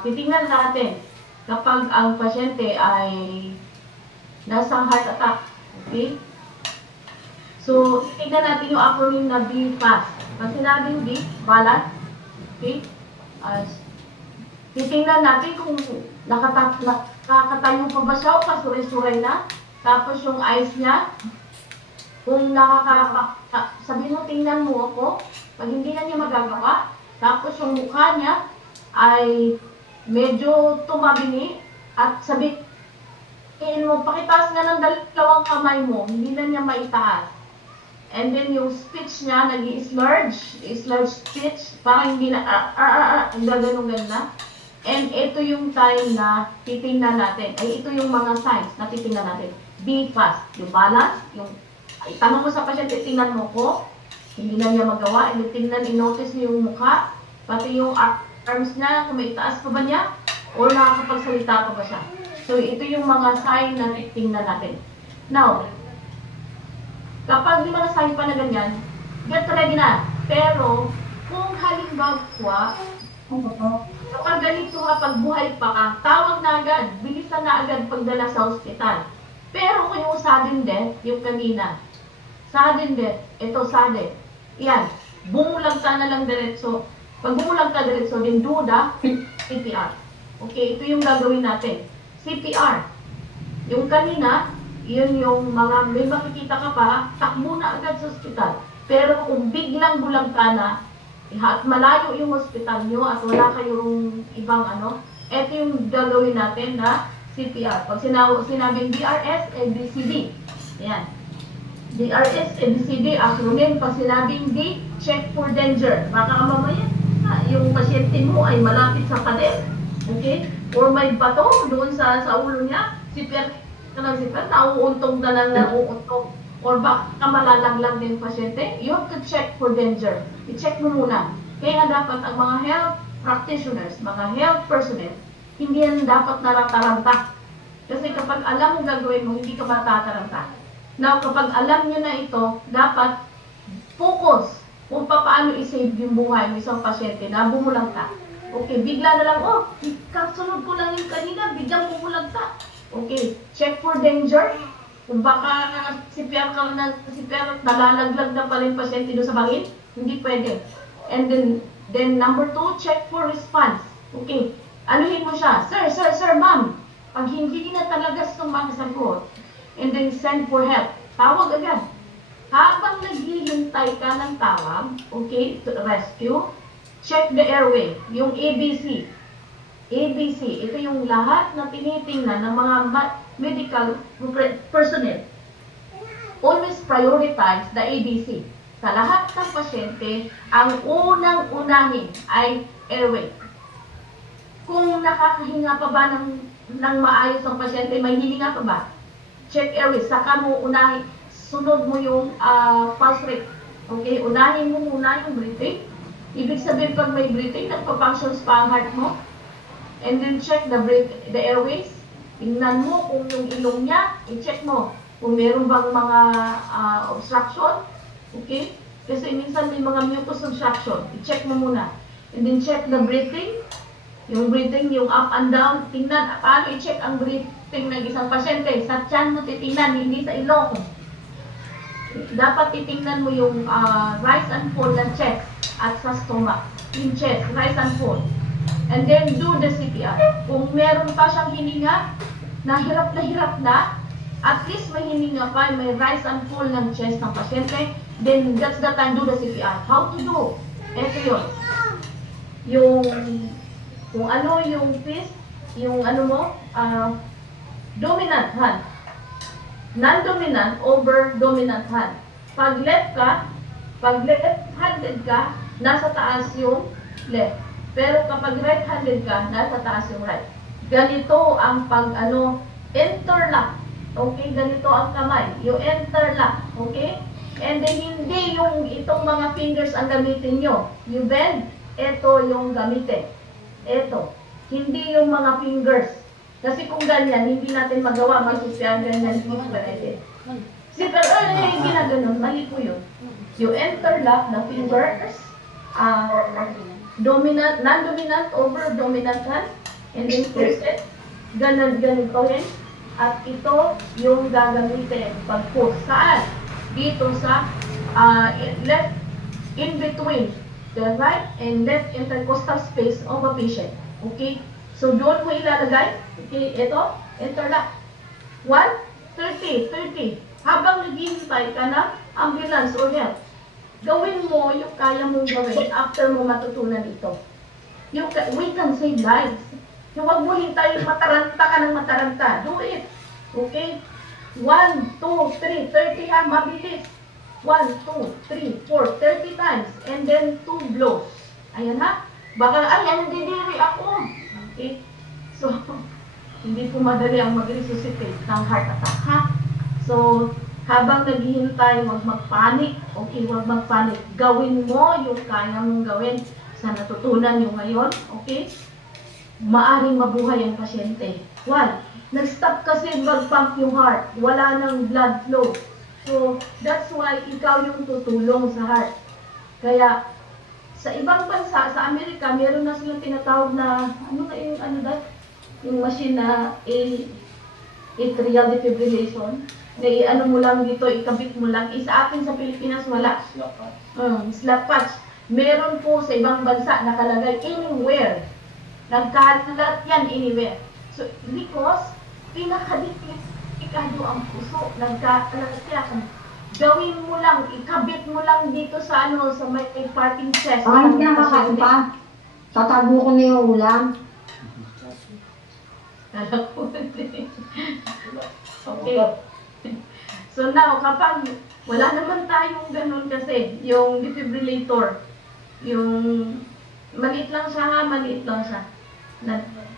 Titingnan natin kapag ang pasyente ay nasa heart attack. Okay? So, titingnan natin yung acronym na BFAST. Pag sinabing B, balance. Okay? titingnan natin kung nakakatayo pa ba siya o kasuray-suray na. Tapos yung eyes niya, kung sabihin mo, tingnan mo ako, pag hindi na niya magagawa. Tapos yung mukha niya ay medyo tumabini at sabihin mo, pakitaas nga ng dalawang kamay mo, hindi na niya maitaas. And then yung speech niya, nag-i-slurge speech, parang hindi na, gaganong na. And ito yung time na titingnan natin, ay ito yung mga signs na titingnan natin. Be fast, yung balance, yung, tanong mo sa pasyente, tingnan mo ko, hindi na niya magawa, and tingnan, i-notice niyo yung mukha, pati yung arms niya, kung may itaas pa ba niya, o nakakapagsalita pa ba siya. So ito yung mga sign na titingnan natin. Now, kapag yung mga sign pa na ganyan, get ready na. Pero, kung halimbawa, kapag ganito kapag buhay pa ka, tawag na agad, bilisan na agad pagdala sa ospital. Pero kung yung sudden death, yung kanina, sudden death, ito sudden, yan, bumulag ka na lang diretso. Pag bumulag ka diretso, din do the CPR. Okay, ito yung gagawin natin. CPR. Yung kanina, yun yung mga may makikita ka pa, takbo na agad sa ospital. Pero kung biglang bulag ka na, at malayo yung hospital nyo at wala kayong ibang ito yung gagawin natin na CPR. Pag sinabing DRS, ABCD. Ayan. DRS, ABCD, acronym. Pag sinabing D, check for danger. Baka mamaya, yung pasyente mo ay malapit sa pader. Okay? Or may bato doon sa ulo niya, CPR nauuntog na lang nauuntog. Or baka malalaglag din pasyente, you have to check for danger. I-check mo muna. Kaya nga dapat ang mga health practitioners, mga health personnel, hindi yan dapat narataranta. Kasi kapag alam mo gagawin mo, hindi ka matataranta. Now, kapag alam nyo na ito, dapat focus kung paano i-save yung buhay ng isang pasyente na bumulang ka. Okay, bigla na lang, kasunod ko lang yung kanina, biglang bumulang ka. Okay, check for danger. Kung baka CPR ka na, CPR nalalaglag na pa rin pasyente doon sa bangin, hindi pwede. And then number 2, check for response. Okay, anuhin mo siya, sir, ma'am. Pag hindi na talaga sumasagot, and then send for help. Tawag agad. Habang naghihintay ka ng tawag, okay, to rescue, check the airway, yung ABC. ABC, ito yung lahat na tinitingnan ng mga medical personnel. Always prioritize the ABC. Sa lahat ng pasyente, ang unang-unahin ay airway. Kung nakakahinga pa ba ng maayos ang pasyente, may hilinga pa ba? Check airway. Saka mo unahin, sunod mo yung pulse rate. Okay, unahin mo muna yung breathing. Ibig sabihin pag may breathing, nagpa-functions pa ang heart mo. And then check the airways. Tingnan mo kung yung ilong niya, i-check mo kung meron bang mga obstruction. Okay? Kasi minsan may mga mucus obstruction. I-check mo muna. And then check the breathing. Yung breathing, yung up and down. Tingnan, paano i-check ang breathing ng isang pasyente? Sa tiyan mo titingnan, hindi sa ilong. Dapat titingnan mo yung rise and fall ng chest at sa stomach. Yung chest, rise and fall. And then do the CPR. Kung meron pa siyang hininga, na hirap na, at least may hininga pa, may rise and fall ng chest ng pasyente, then that's the time do the CPR. How to do? Ito yun. Kung ano yung fist, yung dominant hand. Non-dominant over dominant hand. Pag left-handed ka, nasa taas yung left. Pero kapag right-handed ka, nasa taas yung right. Ganito ang interlock. Okay, ganito ang kamay. Yung interlock. Okay? And then hindi yung itong mga fingers ang gamitin nyo. You bend, ito yung gamitin. Ito. Hindi yung mga fingers. Kasi kung ganyan, hindi natin magawa. Masusiyan ganyan. Hindi na ganun. Mali po yun. You interlock the fingers. Non-dominant over dominant hand, and then twist it, ganito rin, at ito yung gagamitin pag-push. Saan? Dito sa left, in between the right and left intercostal space of a patient. Okay? So, doon mo ilalagay. Okay, ito. Interlock. 1:30. Habang naghihintay ka ng ambulance or help, gawin mo yung kaya mong gawin after mo matutunan ito. We can save lives. Yung huwag mo hintayin mataranta ka ng mataranta. Do it. Okay? 1, 2, 3, 30 ha, mabilis. 1, 2, 3, 4, 30 times. And then 2 blows. Ayan ha. Baka, hindi diri ako. Okay? So, hindi po madali ang mag-resuscitate ng heart attack ha. So, habang naghihintay, huwag magpanik. Okay, huwag magpanik. Gawin mo yung kaya mong gawin sa natutunan nyo ngayon. Okay? Maaring mabuhay ang pasyente. 1, nag-stop kasi mag-pump yung heart. Wala nang blood flow. So, that's why ikaw yung tutulong sa heart. Kaya, sa ibang bansa, sa Amerika, meron na silang tinatawag na, yung machine na atrial defibrillation. Na mo lang dito, ikabit mo lang. Sa atin sa Pilipinas, wala. Slap patch. Meron po sa ibang bansa nakalagay anywhere. Nagkalat yan anywhere. So, because pinakadelikado ang puso. Nagkalat yan. Gawin mo lang, ikabit mo lang dito sa sa may parting chest. Hindi na kakain pa. Tatago ko na yung ulam. Okay. So now, kapag wala naman tayong ganun kasi, yung defibrillator, yung maliit lang siya,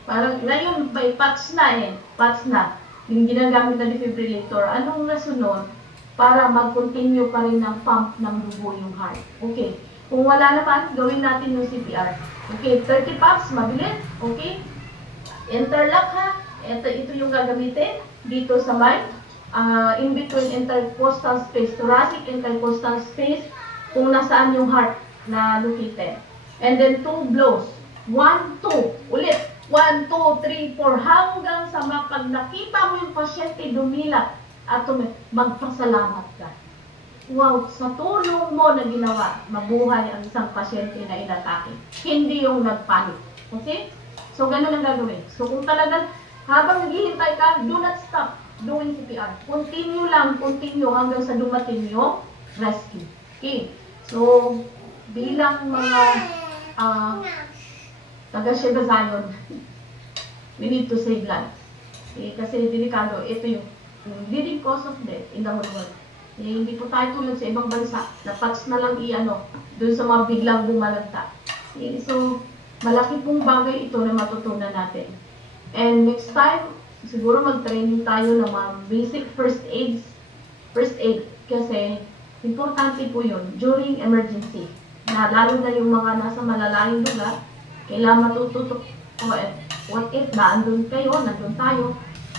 parang ngayon, by patch na, yung ginagamit na defibrillator, anong nasunod para mag-continue pa rin ng pump ng dugo yung heart. Okay. Kung wala naman, gawin natin yung CPR. Okay, 30 pumps, mabilis. Okay. Interlock ha. Ito yung gagamitin dito sa may in between intercostal space, thoracic intercostal space, kung nasaan yung heart na located. And then 2 blows. 1, 2. Ulit. 1, 2, 3, 4. Hanggang sa pag nakita mo yung pasyente dumilat at magpasalamat ka. Wow, sa tulong mo na ginawa, mabuhay ang isang pasyente na inatake. Hindi yung nagpanik. Okay? So, ganun ang gagawin. So, kung talagang habang naghihintay ka, do not stop doing CPR. Continue hanggang sa dumating yung rescue. Okay. So, bilang mga taga-Sheba Zion, we need to save lives. Okay, kasi delikado, ito yung leading cause of death in the whole world. Hindi po tayo tulad sa ibang bansa, na patch na lang dun sa mga biglang bumalagta. Okay, so, malaki pong bagay ito na matutunan natin. And next time, siguro mag-training tayo ng mga basic first aid. Kasi importante po yun during emergency. Na lalo na yung mga nasa malalayong lugar, kailangan matututok. What if nandun tayo.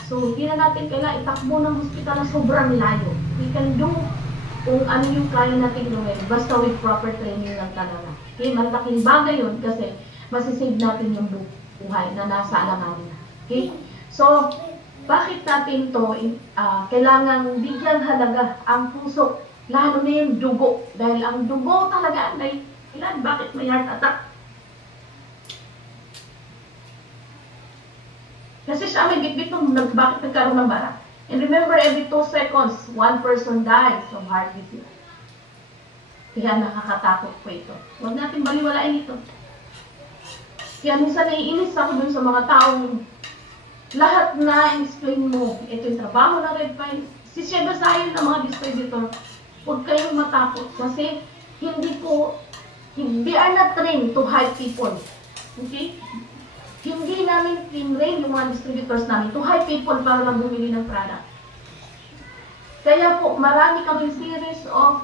So, hindi na natin kailangan itakbo ng hospital na sobrang layo. We can do kung ano yung kaya natin gawin, basta with proper training lang talaga. Okay, malaking bagay yun kasi masisave natin yung buhay na nasa alanganin. Okay? So, bakit natin to kailangan bigyan halaga ang puso, lalo na yung dugo. Dahil ang dugo talaga ay bakit may heart attack? Kasi siya may bitbit ng bakit nagkaroon ng bara. And remember, every 2 seconds, 1 person dies of heart disease. Kaya nakakatakot po ito. Huwag natin baliwalain ito. Kaya minsan naiinis ako dun sa mga taong lahat na explain mo. Ito yung trabaho ng Red Pine. Si Sheba Zion ng mga distributor, huwag kayong matakot kasi they are not trained to hype people. Okay? Hindi namin train yung mga distributors namin to hype people para lang bumili ng product. Kaya po, marami kaming series of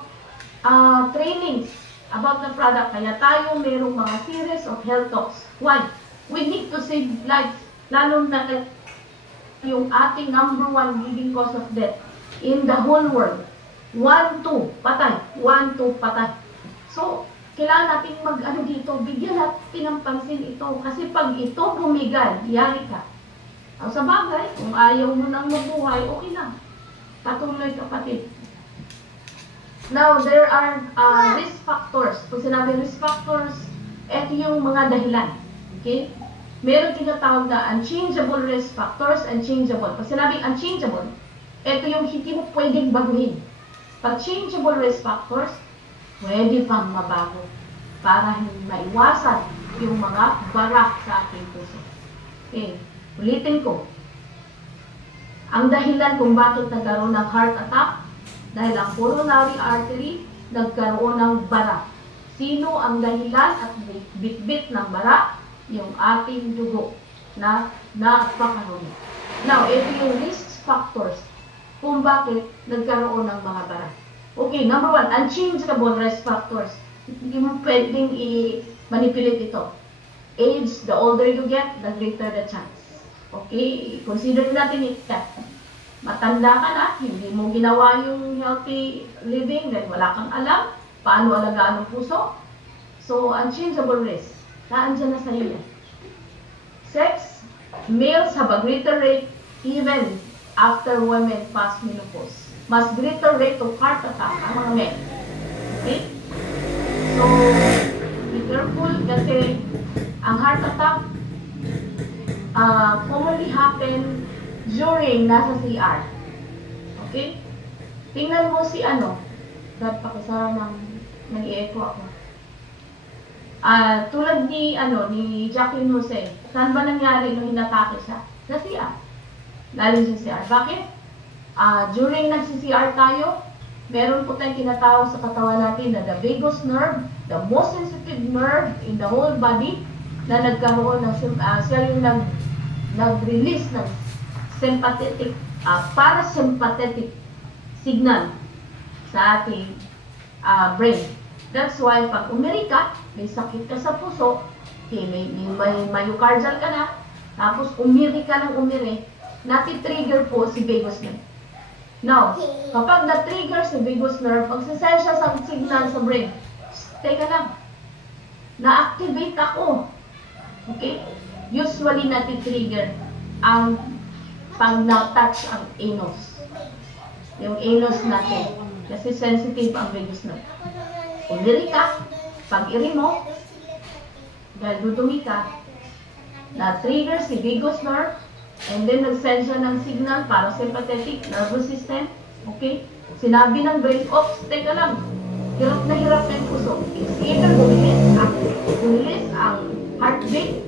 trainings about the product. Kaya tayo mayroong mga series of health talks. Why? We need to save lives. Lalo na yung ating number 1 leading cause of death in the whole world. 1, 2, patay. 1, 2, patay. So, kailangan natin dito, bigyan natin ng pansin ito. Kasi pag ito bumigay, yari ka. Sa bagay, kung ayaw mo nang mabuhay, okay lang. Patuloy kapatid. Now, there are risk factors. Kung sinabi risk factors, ito yung mga dahilan. Okay? meron tinatawag na unchangeable risk factors, unchangeable. Pag sinabing unchangeable, ito yung hindi mo pwedeng baguhin. Pag changeable risk factors, pwede pang mabago para maiwasan yung mga bara sa ating puso. Okay, ulitin ko. Ang dahilan kung bakit nagkaroon ng heart attack, dahil ang coronary artery nagkaroon ng bara. Sino ang dahilan at bitbit ng bara? Yung ating dugo na napakarumi. Now, ito yung risk factors kung bakit nagkaroon ng mga bara. Okay, number 1, unchangeable risk factors. Hindi mo pwedeng i-manipulate ito. Age, the older you get, the greater the chance. Okay, consider natin ito. Matanda ka na, hindi mo ginawa yung healthy living, then wala kang alam paano alagaan ang puso. So, unchangeable risk. Naandyan na sa iyo yan. Sex, males have a greater rate even after women pass menopause. Mas greater rate of heart attack ang mga men. Okay? So, be careful kasi ang heart attack commonly happen during nasa CR. Okay? Tingnan mo si God, pakisara ng i-echo ako. Tulad ni Jacqueline Jose, saan ba nangyari nung hinatake siya? Sa CR. Galing sa CR. Bakit? During nagsi-CR tayo, meron po tayong tinatawag sa katawan natin na the vagus nerve, the most sensitive nerve in the whole body, na nagkaroon ng siya yung nag-release ng sympathetic, parasympathetic signal sa ating brain. That's why pag umiri ka, may sakit ka sa puso, okay, may myocardial ka na, tapos umiri ka ng umiri, nati-trigger po si vagus nerve. Now, kapag na-trigger si vagus nerve, pagsasend siya sa signal sa brain, teka lang, na-activate ako. Okay? Usually nati-trigger ang pag na-touch ang anus. Yung anus natin. Kasi sensitive ang vagus nerve. Umiri ka, pag-iri mo, dahil dudumi ka, na-trigger si vagus nerve, and then nag-send siya ng signal para sympathetic nervous system. Okay? Sinabi ng brain, oops, teka lang, hirap na yung puso. It's either bumilis ang heartbeat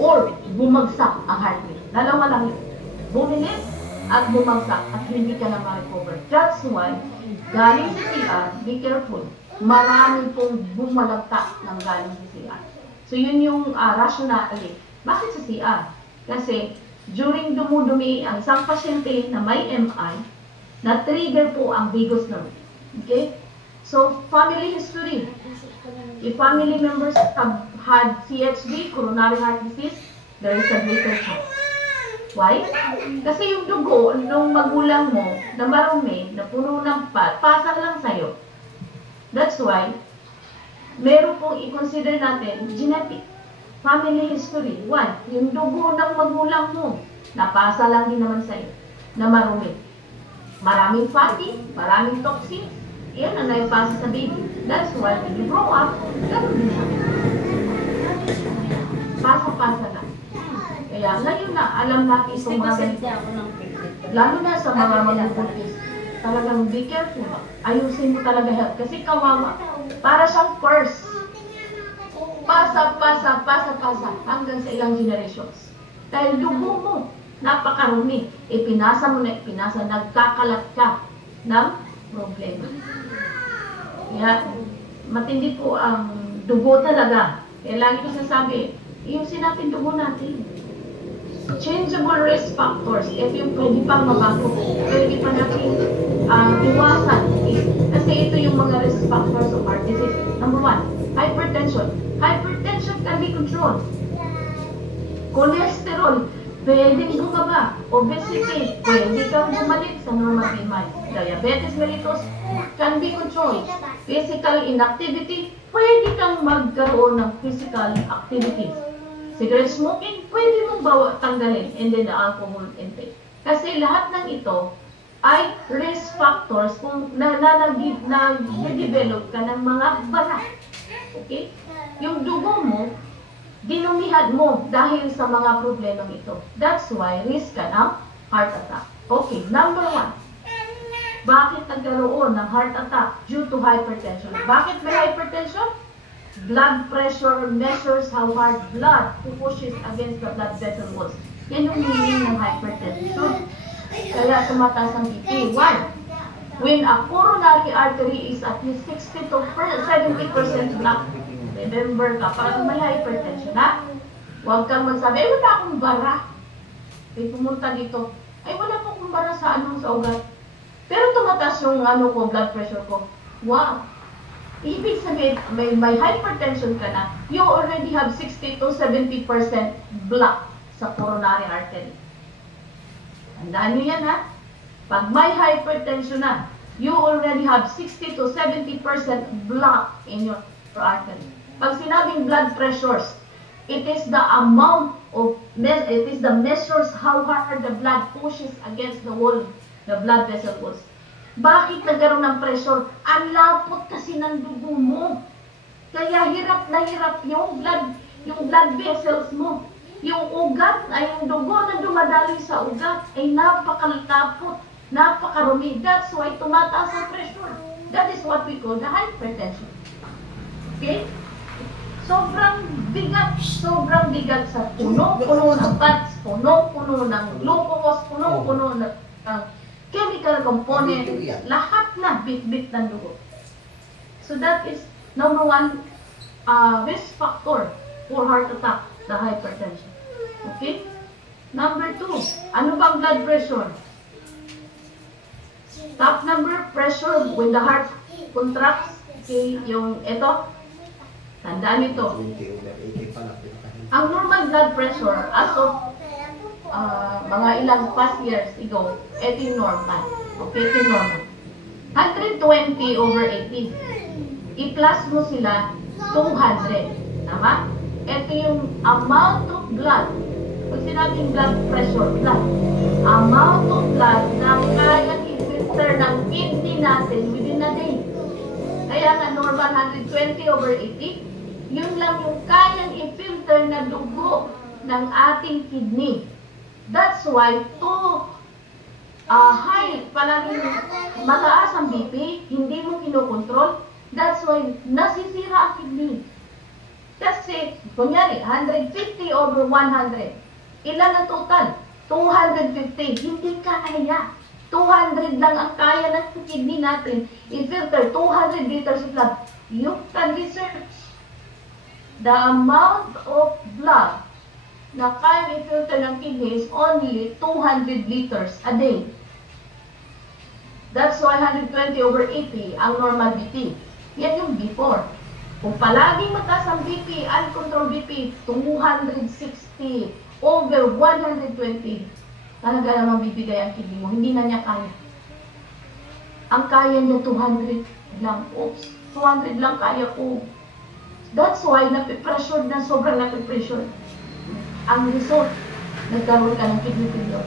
or bumagsak ang heartbeat. Dalawa lang yun. Bumilis at bumagsak at hindi ka na ma-recover. That's why, galing sa CR, be careful. Marami pong bumalagtak ng galing sa CR. So, yun yung rationale. Bakit sa CR? Kasi, during dumudumi ang isang pasyente na may MI, na-trigger po ang vagus nerve. Okay? So, family history. If family members have had CHD, coronary heart disease, there is a greater chance. Why? Kasi yung dugo nung magulang mo na marumi, na puno ng pasa lang sa'yo. That's why, meron pong i-consider natin genetic. Family history. 1. Yung dugo ng magulang mo, napasa lang din naman sa'yo, na marumi. Maraming fatty, maraming toxins, yan ang naipasa sa baby. That's why when you grow up, ganun din siya. Pasa-pasa na. Kaya ngayon na, alam natin itong mga ganito. Lalo na sa mga magbubuntis. Talagang be careful. Ayusin mo talaga health. Kasi kawawa. Para siyang purse. Pasa hanggang sa ilang generations. Dahil dugo mo, napakarumi. Ipinasa mo na ipinasa, nagkakalat ka ng problema. Kaya, matindi po ang dugo talaga. Kaya lagi ko sasabi, iusin natin dugo natin. Changeable risk factors. Ito yung pwede pang mabago. Pwede pa natin iwasan. Kasi ito yung mga risk factors of heart disease. Number 1, hypertension. Hypertension can be controlled. Cholesterol, pwedeng bumaba. Obesity, pwede kang bumalik sa normal BMI. Diabetes mellitus can be controlled. Physical inactivity, pwede kang magkaroon ng physical activities. Cigarette smoking, pwede mong tanggalin. And then the alcohol intake. Kasi lahat ng ito ay risk factors kung nag-develop ka ng mga bara. Okay? Yung dugo mo, dinumihan mo dahil sa mga problemang ito. That's why risk ka ng heart attack. Okay, number 1. Bakit nagkaroon ng heart attack due to hypertension? Bakit may hypertension? Blood pressure measures how hard blood pushes against the blood vessel walls. Yan yung meaning ng hypertension. Kaya tumataas ang BP. 1. When a coronary artery is at least 60 to 70% blocked, remember ka, pag may hypertension, ha? Huwag kang magsabi, ay wala akong bara. May pumunta dito, ay wala po akong bara sa sa ugat. Pero tumataas yung blood pressure ko. Wow! Ibig sabihin, may hypertension ka na, you already have 60 to 70% block sa coronary artery. Tandaan nyo yan, ha? Pag may hypertension na, you already have 60 to 70% block in your artery. Pag sinabing blood pressures, it is the measures how hard the blood pushes against the wall, the blood vessel walls. Bakit nagkaroon ng pressure? Ang lapot kasi ng dugo mo. Kaya hirap na hirap yung blood vessels mo. Yung ugat, ay yung dugo na dumadali sa ugat, ay napakalapot, napakarumi. That's why tumataas ang pressure. That is what we call the hypertension. Okay? Sobrang bigat sa puno-puno ng fats, puno-puno ng glucose, puno-puno ng chemical component, lahat na bit-bit ng dugo. So that is number 1 risk factor for heart attack, the hypertension. Okay? Number 2, ano bang blood pressure? Top number, pressure when the heart contracts. Okay, yung ito, tandaan ito. Ang normal blood pressure as of mga ilang past years ago, ito yung normal. Okay, ito yung normal. 120/80. I-plus mo sila 200. Tama? Ito yung amount of blood. Pag sinabing blood pressure, blood. Amount of blood na kayang i-filter ng kidney natin within a day. Kaya nga normal 120/80, yun lang yung kayang i-filter na dugo ng ating kidney. That's why palaging mataas ang BP, hindi mo kinokontrol. That's why nasisira ang kidney. Kasi, kunyari, 150/100. Ilan ang total? 250. Hindi kaya. 200 lang ang kaya ng kidney natin. I-filter 200 liters of blood. You can research the amount of blood na kaya i-filter ng kidney is only 200 liters a day. That's why 120/80 ang normal BP. Yan yung before. Kung palaging mataas ang BP, uncontrolled BP, 260/120, talaga namang bibigay ang kidney mo. Hindi na niya kaya. Ang kaya niya 200 lang. Oops, 200 lang kaya ko. That's why napipressure na, sobrang napipressure. Ang result, nagkaroon ka ng kidney failure.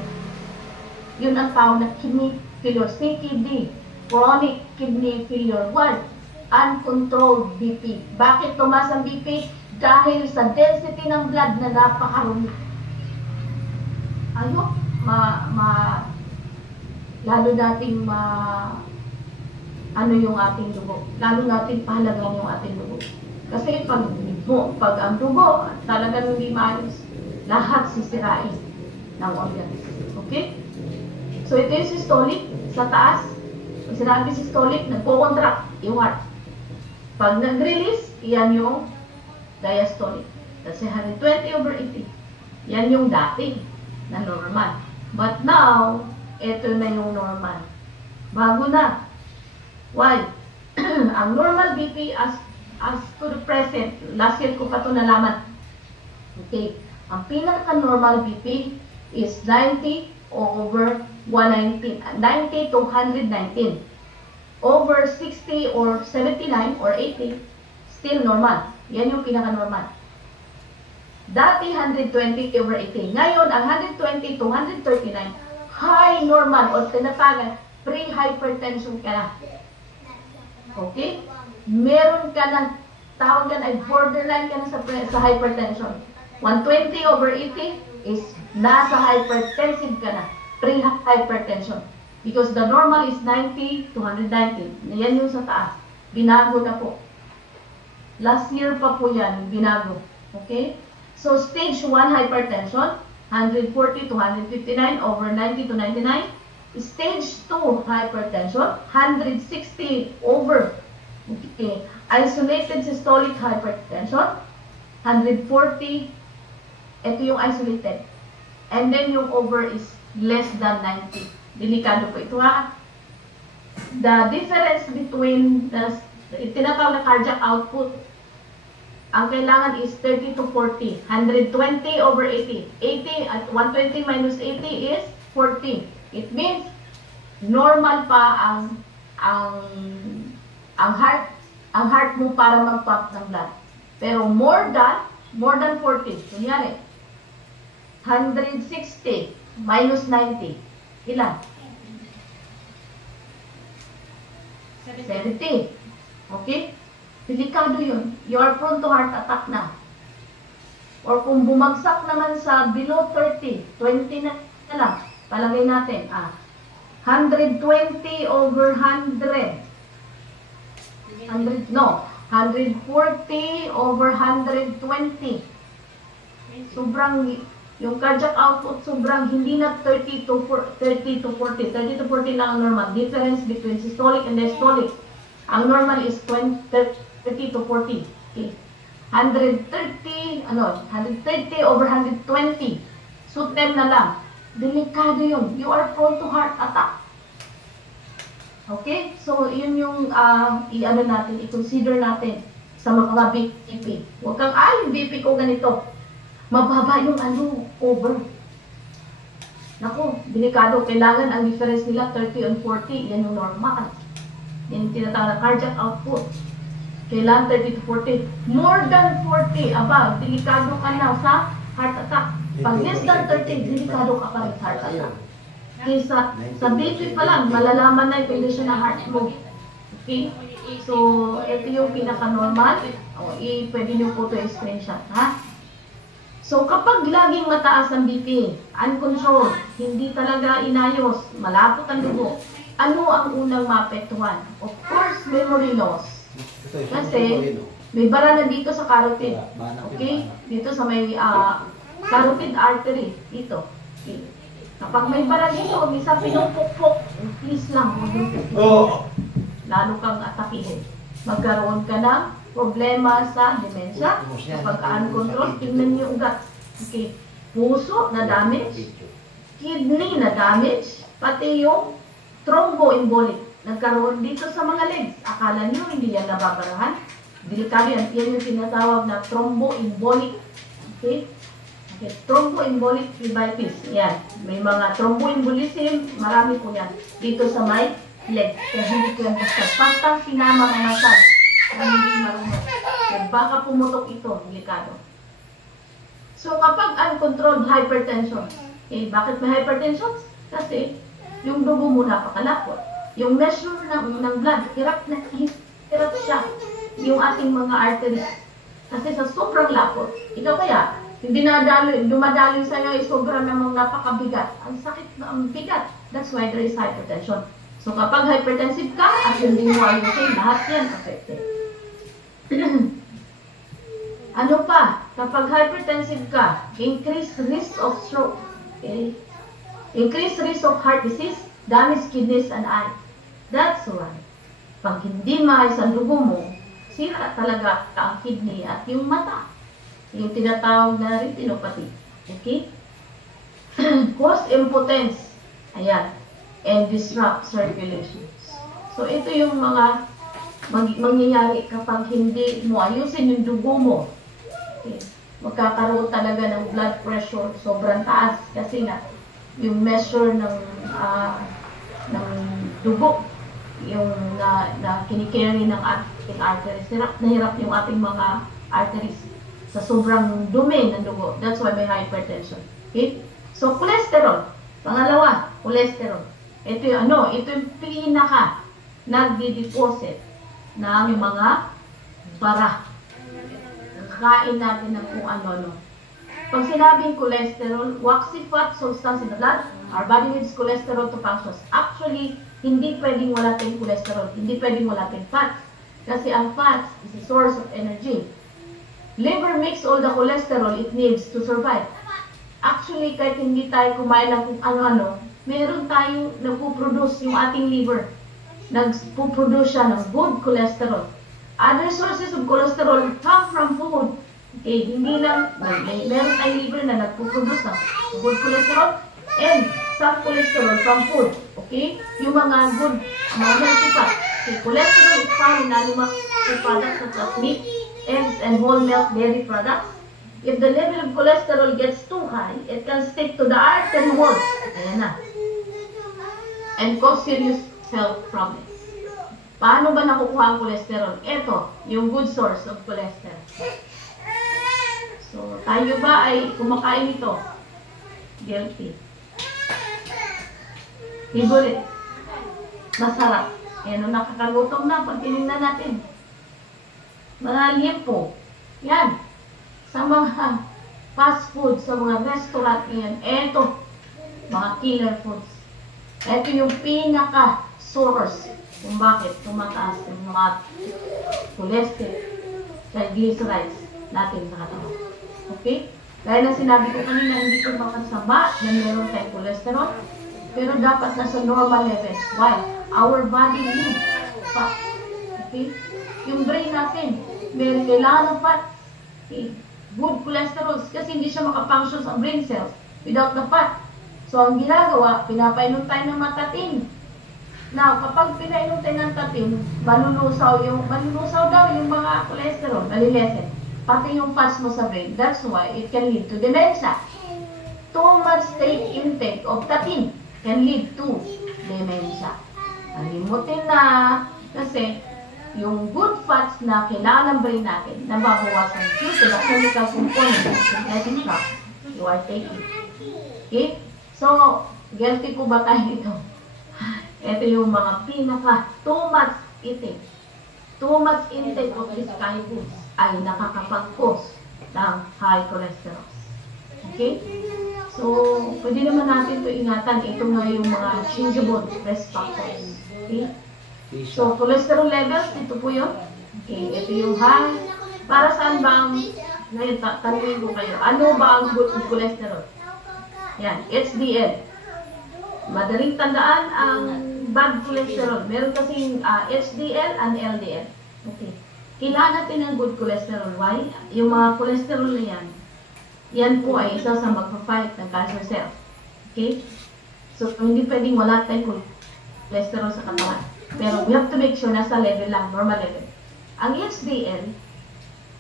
Yun ang tawag na kidney failure. CKD, chronic kidney failure. 1, uncontrolled BP. Bakit tumaas ang BP? Dahil sa density ng blood na napakarumi. Ayok, lalo nating ano yung ating dugo. Lalo nating pahalagaan yung ating dugo. Kasi pag ang dugo talagang hindi maayos, lahat sisirain ng organs. Okay? So ito yung systolic sa taas. Pag sinabi systolic, nagpo-contract yung heart. Pag nag-release, yan yung diastolic. Kasi 120/80. Yan yung dati na normal. But now, ito na yung normal. Bago na. Why? Ang normal BP as to the present, last year ko pa ito nalaman. Okay. Ang pinaka-normal BP is 90/119. 90 to 119. Over 60 or 79 or 80, still normal. Yan yung pinaka-normal. Dati 120/80. Ngayon, ang 120 to 139, high normal o tinatagan, pre-hypertension ka na. Okay? Meron ka ng tawag yan ay borderline ka na sa hypertension. 120 over 80 is nasa hypertensive ka na, pre-hypertension. Because the normal is 90 to 190. Yan yung sa taas. Binago na po. Last year pa po yan, binago. Okay? So, stage 1 hypertension, 140 to 159 over 90 to 99. Stage 2 hypertension, 160 over. Okay. Isolated systolic hypertension, 140. Ito yung isolated. And then yung over is less than 90. Delikado po ito ha. The difference between the tinatawag na cardiac output, ang kailangan is 30 to 40. 120 over 80. 80 at 120 minus 80 is 40. It means normal pa ang heart mo para mag-pump ng blood. Pero more than 40. Kunyari, 160 minus 90. Ilan? 70. Okay? Delikado yun. You are prone to heart attack na. Or kung bumagsak naman sa below 30, 20 na lang. Palagay natin, 120 over 100. 140 over 120. Sobrang, yung cardiac output, sobrang hindi na 30 to 40. 30 to 40 lang ang normal. Difference between systolic and diastolic. Ang normal is 30 to 40. Okay. 130 over 120. So, 10 na lang. Delikado yun. You are prone to heart attack. Okay? So, yun yung i-consider natin sa mga BP. Huwag kang, yung BP ko ganito. Mababa yung over. Naku, delikado. Kailangan ang difference nila 30 and 40. Yan yung normal. Yan yung tinatawag na cardiac output. Kailangan 30 to 40. More than 40 above, delikado ka na sa heart attack. Pag less than 30, delikado ka pa rin sa heart attack. Kaysa sa BP pa lang, malalaman na yung condition ng heart mo. Okay? So, ito yung pinaka-normal. Pwede nyo po ito screenshot, ha? So, kapag laging mataas ang BP, uncontrolled, hindi talaga inayos, malapot ang dugo, ano ang unang maapektuhan? Of course, memory loss. Kasi, may bara na dito sa carotid. Okay? Dito sa may carotid artery. Dito. Okay. Kapag may bara dito, misa pinupukpok, please lang, huwag yung pupukpok. Lalo kang atakihin. Magkaroon ka ng problema sa demensya. Kapag uncontrolled, tingnan niyo ugat. Okay. Puso na damage, kidney na damage, pati yung thromboembolic. Nagkaroon dito sa mga legs. Akala niyo hindi yan nababarahan. Delikado yan. Yan yung tinatawag na thromboembolic. Okay? Okay. Thromboembolic phlebitis. Yan. May mga thromboembolism. Marami po yan. Dito sa may legs. Kaya hindi ko yan basta. Pastang sinama ng nasad. Kaya hindi marunong. Kaya baka pumutok ito. Delikado. So, kapag uncontrolled hypertension, bakit may hypertension? Kasi, yung dugo mo napakalapot. Yung measure ng blood, hirap siya. Yung ating mga arteries. Kasi sa sobrang lapot, ikaw kaya, dumadaloy sa'yo ay sobrang namang napakabigat. Ang sakit, ang bigat. That's why there is hypertension. So, kapag hypertensive ka, at hindi mo ayusin, lahat yan affected. Ano pa? Kapag hypertensive ka, increased risk of stroke. Okay? Increased risk of heart disease, damaged kidneys and eyes. That's why, pag hindi maayos ang dugo mo, sira talaga ang kidney at yung mata. Yung tinatawag na retinopathy. Okay? Cause impotence. Ayan. And disrupt circulation. So, ito yung mga mangyayari kapag hindi mo ayusin yung dugo mo. Okay. Magkakaroon talaga ng blood pressure sobrang taas kasi nga yung measure ng dugo yung na kinikerry ng ating arteries. Hirap yung ating mga arteries sa sobrang dumi ng dugo. That's why may hypertension. Okay? So, cholesterol. Pangalawa, cholesterol. Ito yung pinaka nagdi-deposit ng mga bara. kakain natin ng kung ano-ano. Pag sinabing cholesterol, waxy fat substance in the blood, our body needs cholesterol to function. Actually, hindi pwedeng wala tayong cholesterol, hindi pwedeng wala tayong fats. Kasi ang fats is a source of energy. Liver makes all the cholesterol it needs to survive. Actually, kahit hindi tayo kumain ng kung ano-ano, meron tayong nagpo-produce yung ating liver. Nagpo-produce siya ng good cholesterol. Other sources of cholesterol come from food. Okay, hindi lang, meron tayong liver na nagpo-produce ng good cholesterol and some cholesterol from food. Okay, yung mga good, mga healthy fats. Okay, cholesterol is found in animal products such as meat, eggs, and whole milk dairy products. If the level of cholesterol gets too high, it can stick to the artery wall. Ayan na. And cause serious health problems. Paano ba nakukuha ang cholesterol? Ito, yung good source of cholesterol. So, tayo ba ay kumakain ito? Guilty. Favorite. Masarap. Ayan, nakakagutom na pag tinignan natin. Mga lipo. Yan. Sa mga fast food, sa mga restaurant yan. Ito, mga killer foods. Ito yung pinaka-source kung bakit tumataas yung mga cholesterol, triglycerides natin sa katawan. Okay? Dahil na sinabi ko kanina, hindi ko makasama na meron tayong cholesterol, pero dapat nasa normal level. Why? Our body needs fat. Okay? Yung brain natin, may kailangan ng fat. Okay? Good cholesterol kasi hindi siya makafunction sa brain cells without the fat. So, ang ginagawa, pinapainom tayo ng matatin. Now, kapag pinainom tayo ng tatin, malulusaw daw yung mga cholesterol, malilesen. Pati yung fats mo sa brain. That's why it can lead to dementia. Too much intake of tatin can lead to dementia. Alimutin na kasi yung good fats na kailangan ng brain natin, nababawasan due to the chemical component of letting shock you are taking. Okay? So, guilty po ba tayo ito? Ito yung mga too much eating. Too much intake of this kind of foods ay nakakapag-cause ng high cholesterol. Okay? So, pwede naman natin ito ingatan. Ito nga yung mga changeable risk factors. Okay? So, cholesterol levels, ito po yun. Okay, ito yung high. Para saan ba ang, ngayon, tanungin ko kayo, ano ba ang good cholesterol? Yan, HDL. Madaling tandaan ang bad cholesterol. Meron kasing HDL and LDL. Okay. Kailangan natin ng good cholesterol. Why? Yung mga cholesterol na yan po ay isa sa magpa-fight ng cancer cells. Okay? So, hindi pwedeng wala tayong cholesterol sa katawan. Pero we have to make sure nasa level lang, normal level. Ang HDL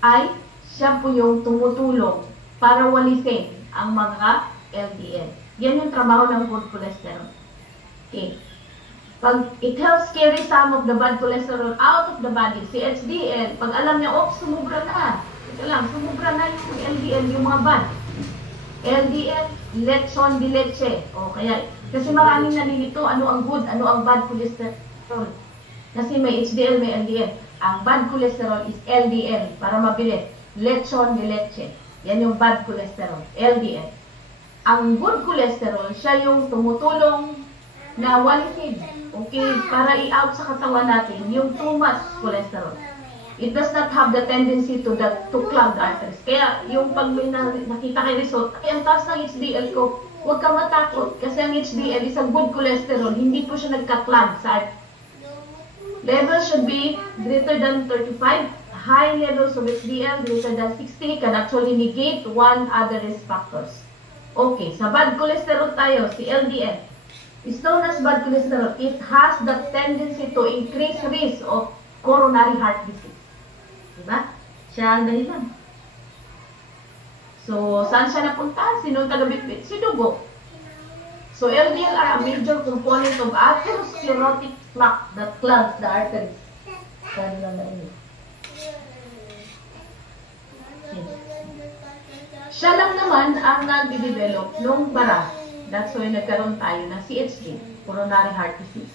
ay siya po yung tumutulong para walisin ang mga LDL. Yan yung trabaho ng good cholesterol. Okay. Pag it helps carry some of the bad cholesterol out of the body, si HDL, pag alam niya, sumubra na. Ito lang, sumubra na yung LDL, yung mga bad. LDL, lechon de leche. O kaya, kasi maraming nalilito, ano ang good, ano ang bad cholesterol. Kasi may HDL, may LDL. Ang bad cholesterol is LDL, para mabilis. Lechon de leche. Yan yung bad cholesterol, LDL. Ang good cholesterol, siya yung tumutulong na walisin, okay, para i-out sa katawan natin yung too much cholesterol. It does not have the tendency to clog the arteries. Kaya yung pag may nakita kay result, ay ang taas ng HDL ko, huwag kang matakot kasi ang HDL is a good cholesterol, hindi po siya nagka-clog sa arteries. Level should be greater than 35. High levels of HDL greater than 60 can actually negate one other risk factors. Okay, sa bad cholesterol tayo, si LDL. Is known as bad cholesterol. It has the tendency to increase risk of coronary heart disease. Diba? Siya ang dahilan. So, saan siya napunta? Sinong taga-bitbit? Si dugo. So, LDL are a major component of atherosclerotic plaque that clogs the arteries. Saan lang na ini? Siya lang naman ang nag-develop nung bara. That's why nagkaroon tayo ng CHD, coronary heart disease.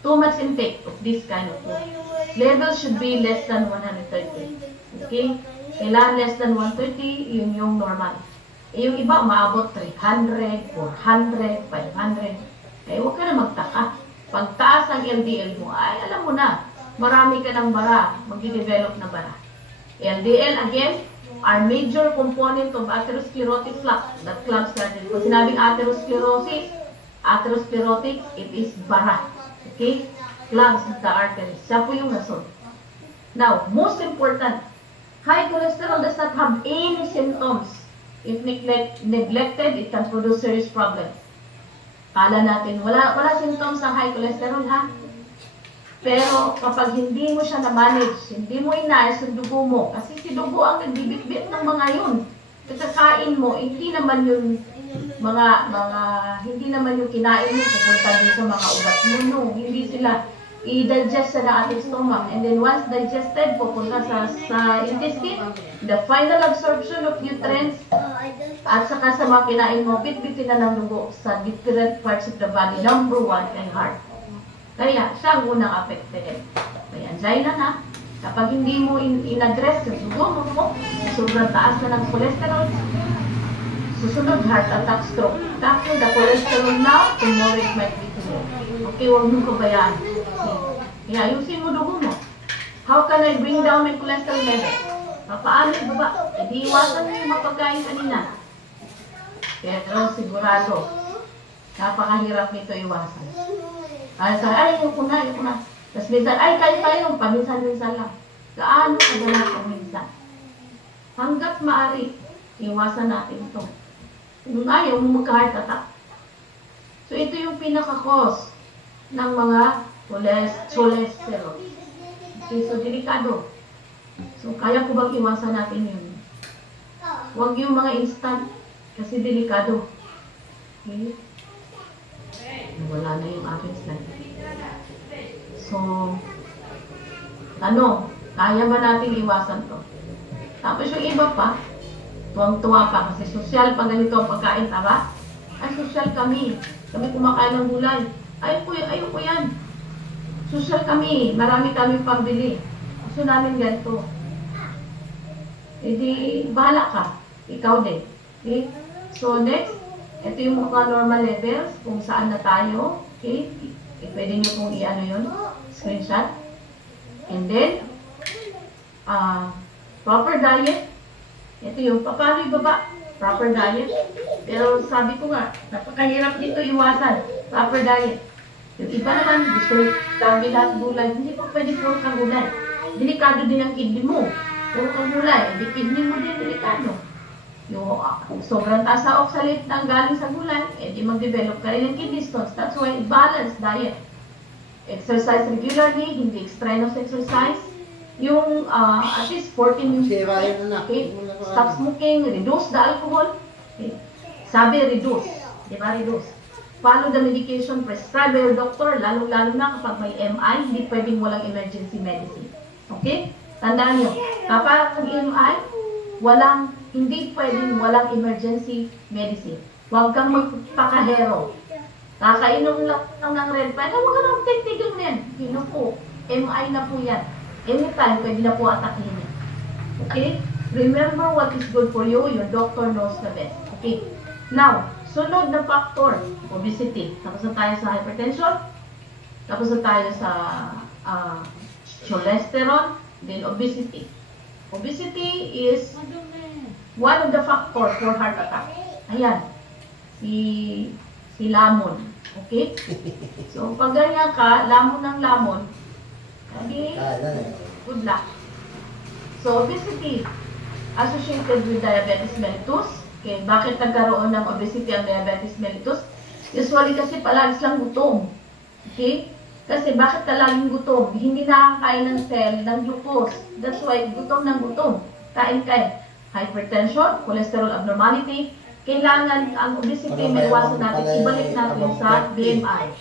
Too much intake of this kind of food. Level should be less than 130. Okay? Kailangan less than 130, yun yung normal. Eh, yung iba, maabot 300, 400, 500. Eh, huwag ka na magtaka. Pagtaas ang LDL mo, ay alam mo na, marami ka ng bara, magde-develop na bara. LDL, again, are major component of atherosclerotic plaque that clogs the artery. Kung sinabing atherosclerotic, it is bara. Okay? Clogs the artery. Siya po yung rason. Now, most important, high cholesterol does not have any symptoms. If neglected, it can produce serious problems. Kala natin, wala symptoms ang high cholesterol, ha? Pero kapag hindi mo siya na-manage, hindi mo inayos ang dugo mo, kasi si dugo ang nagbibitbit ng mga yun. Kakain mo, hindi naman yung hindi naman yung kinain mo pupunta din sa mga ugat mo. No, hindi sila i-digest sa ating stomach. And then once digested, pupunta sa intestine, the final absorption of nutrients, at saka sa mga kinain mo, bitbitin na ng dugo sa different parts of the body. Number 1 ay heart. Kaya, siya ang unang affected. Kaya, angina na. Kapag hindi mo in-address yung dugo mo, sobrang taas na ng cholesterol, susunod, heart attack, stroke. Tapos, the cholesterol now, tomorrow it might be too low. Okay, huwag mo kabayaan. Kaya, ayusin mo dugo mo. How can I bring down my cholesterol level? Paano ibaba? Hindi iwasan mo yung mapagkain kanina. Pero sigurado, napakahirap nito iwasan. Ayoko na. Tapos minsan, kahit tayo, paminsan-minsan lang. Gaano kadalas paminsan? Hanggat maaari, iwasan natin ito. Kung ayaw mo magka-heart attack. So, ito yung pinaka-cause ng mga cholesterol. Okay, so delikado. So, kaya ko bang iwasan natin yun? Huwag yung mga instant, kasi delikado. Okay? Wala na yung aking slide. So, kaya ba natin iwasan to? Tapos yung iba pa, tuwang-tuwa pa, kasi social pa ganito ang pagkain, tama? Ay, social kami. Kami kumakain ng gulay. Ayoko yan. Social kami. Marami kami pambili. Gusto namin ganito. E di, bahala ka. Ikaw din. Okay? So, next, ito yung mga normal levels, kung saan na tayo. Okay? Pwede nyo pong i-ano yun, screenshot. And then, proper diet. Ito yung, paano ibaba? Proper diet. Pero sabi ko nga, napakahirap dito iwasan. Proper diet. Yung iba naman, gusto dami lahat gulay. Hindi pa pwede puro kang gulay. Delikado din ang kidney mo. Puro kang gulay. Hindi kidney mo din delikado. Yung sobrang taas na oxalate na galing sa gulay, di mag-develop ka rin ng kidney stones. That's why balanced diet. Exercise regularly, hindi extraneous exercise. Yung at least 14 minutes. Okay. Stop smoking, reduce the alcohol. Okay. Sabi, reduce. Diba, reduce. Follow the medication prescribed by your doctor, lalo-lalo na kapag may MI, hindi pwedeng walang emergency medicine. Okay? Tandaan nyo, kapag MI, hindi pwedeng walang emergency medicine. Huwag kang magpakahero. Kakainom lang ng red pine, huwag ka nang tigil na yan. Po, MI na po yan. Anytime, pwede na po atakin yan. Okay? Remember what is good for you, your doctor knows the best. Okay? Now, sunod na factor, obesity. Tapos na tayo sa hypertension, tapos na tayo sa cholesterol, then obesity. Obesity is one of the factors for heart attack. Ayan. Si lamon. Okay? So, pag ganyan ka, lamon ng lamon, good luck. So, obesity associated with diabetes mellitus. Okay, bakit nagkaroon ng obesity ang diabetes mellitus? Usually kasi palagis lang gutom. Okay? Kasi bakit laging gutom? Hindi nakakain ng cell ng glucose. That's why gutom ng gutom. Kain-kain. Hypertension, cholesterol abnormality. Kailangan ang obesity may iwasan natin, ibalik natin sa BMI.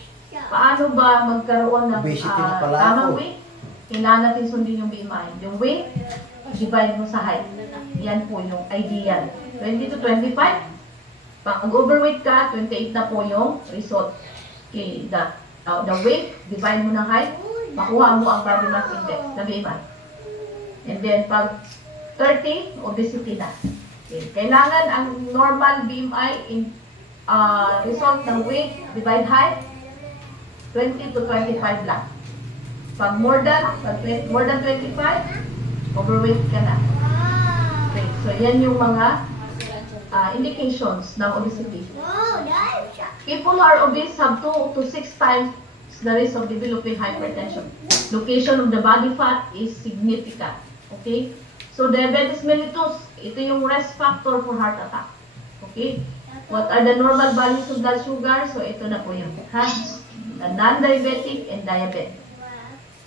Paano ba magkaroon ng tamang weight? Kailangan natin sundin yung BMI. Yung weight, divide mo sa height. Yan po yung ideal. 20 to 25. Pag overweight ka, 28 na po yung result. Okay, the weight, divide mo ng height, makuha mo ang body mass index, na BMI. And then, pag 30, obesity na. Okay. Kailangan ang normal BMI in result ng weight divide height, 20 to 25 lang. Pag more than 25, overweight ka na. Okay. So, yan yung mga indications ng obesity. People who are obese have 2 to 6 times the risk of developing hypertension. Location of the body fat is significant. Okay? So, diabetes mellitus, ito yung risk factor for heart attack. Okay? What are the normal values of blood sugar? So, ito na po yun. Ha? The non-diabetic and diabetic.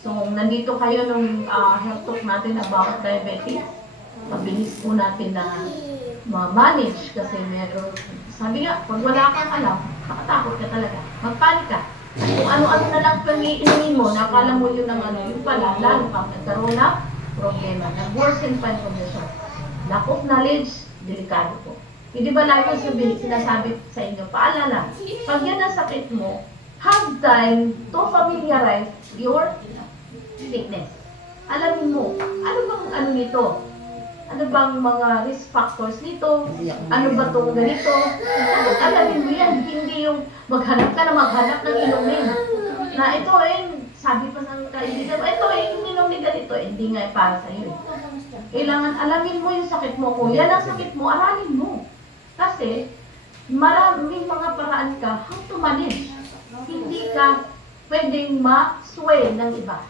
So, nandito kayo nung health talk natin about diabetes. Mabilis po natin na ma-manage kasi meron, sabi nga, pag wala kang alam, makatakot ka talaga. Magpanik ka. Kung ano-ano na lang pag-iinumin mo, nakala mo yun ng ano, yung pala, lalo kang nagkaroon ng problema. Nag-worsen pa yung condition. Lack of knowledge, delikado po. Hindi ba lagi sinasabi sa inyo, paalala, pag yan ang sakit mo, have time to familiarize your sickness. Alamin mo, ano bang ano nito? Ano bang mga risk factors nito? Ano ba itong ganito? Dapat alamin mo yan. Hindi yung maghanap ka na maghanap ng inumin. Na ito sabi pa ng kaibigan, ito ininom ni ganito. Hindi nga para sa'yo. Kailangan alamin mo yung sakit mo. Kung yan ang sakit mo, aralin mo. Kasi maraming mga paraan ka how to manage. Hindi ka pwedeng ma-sway ng iba.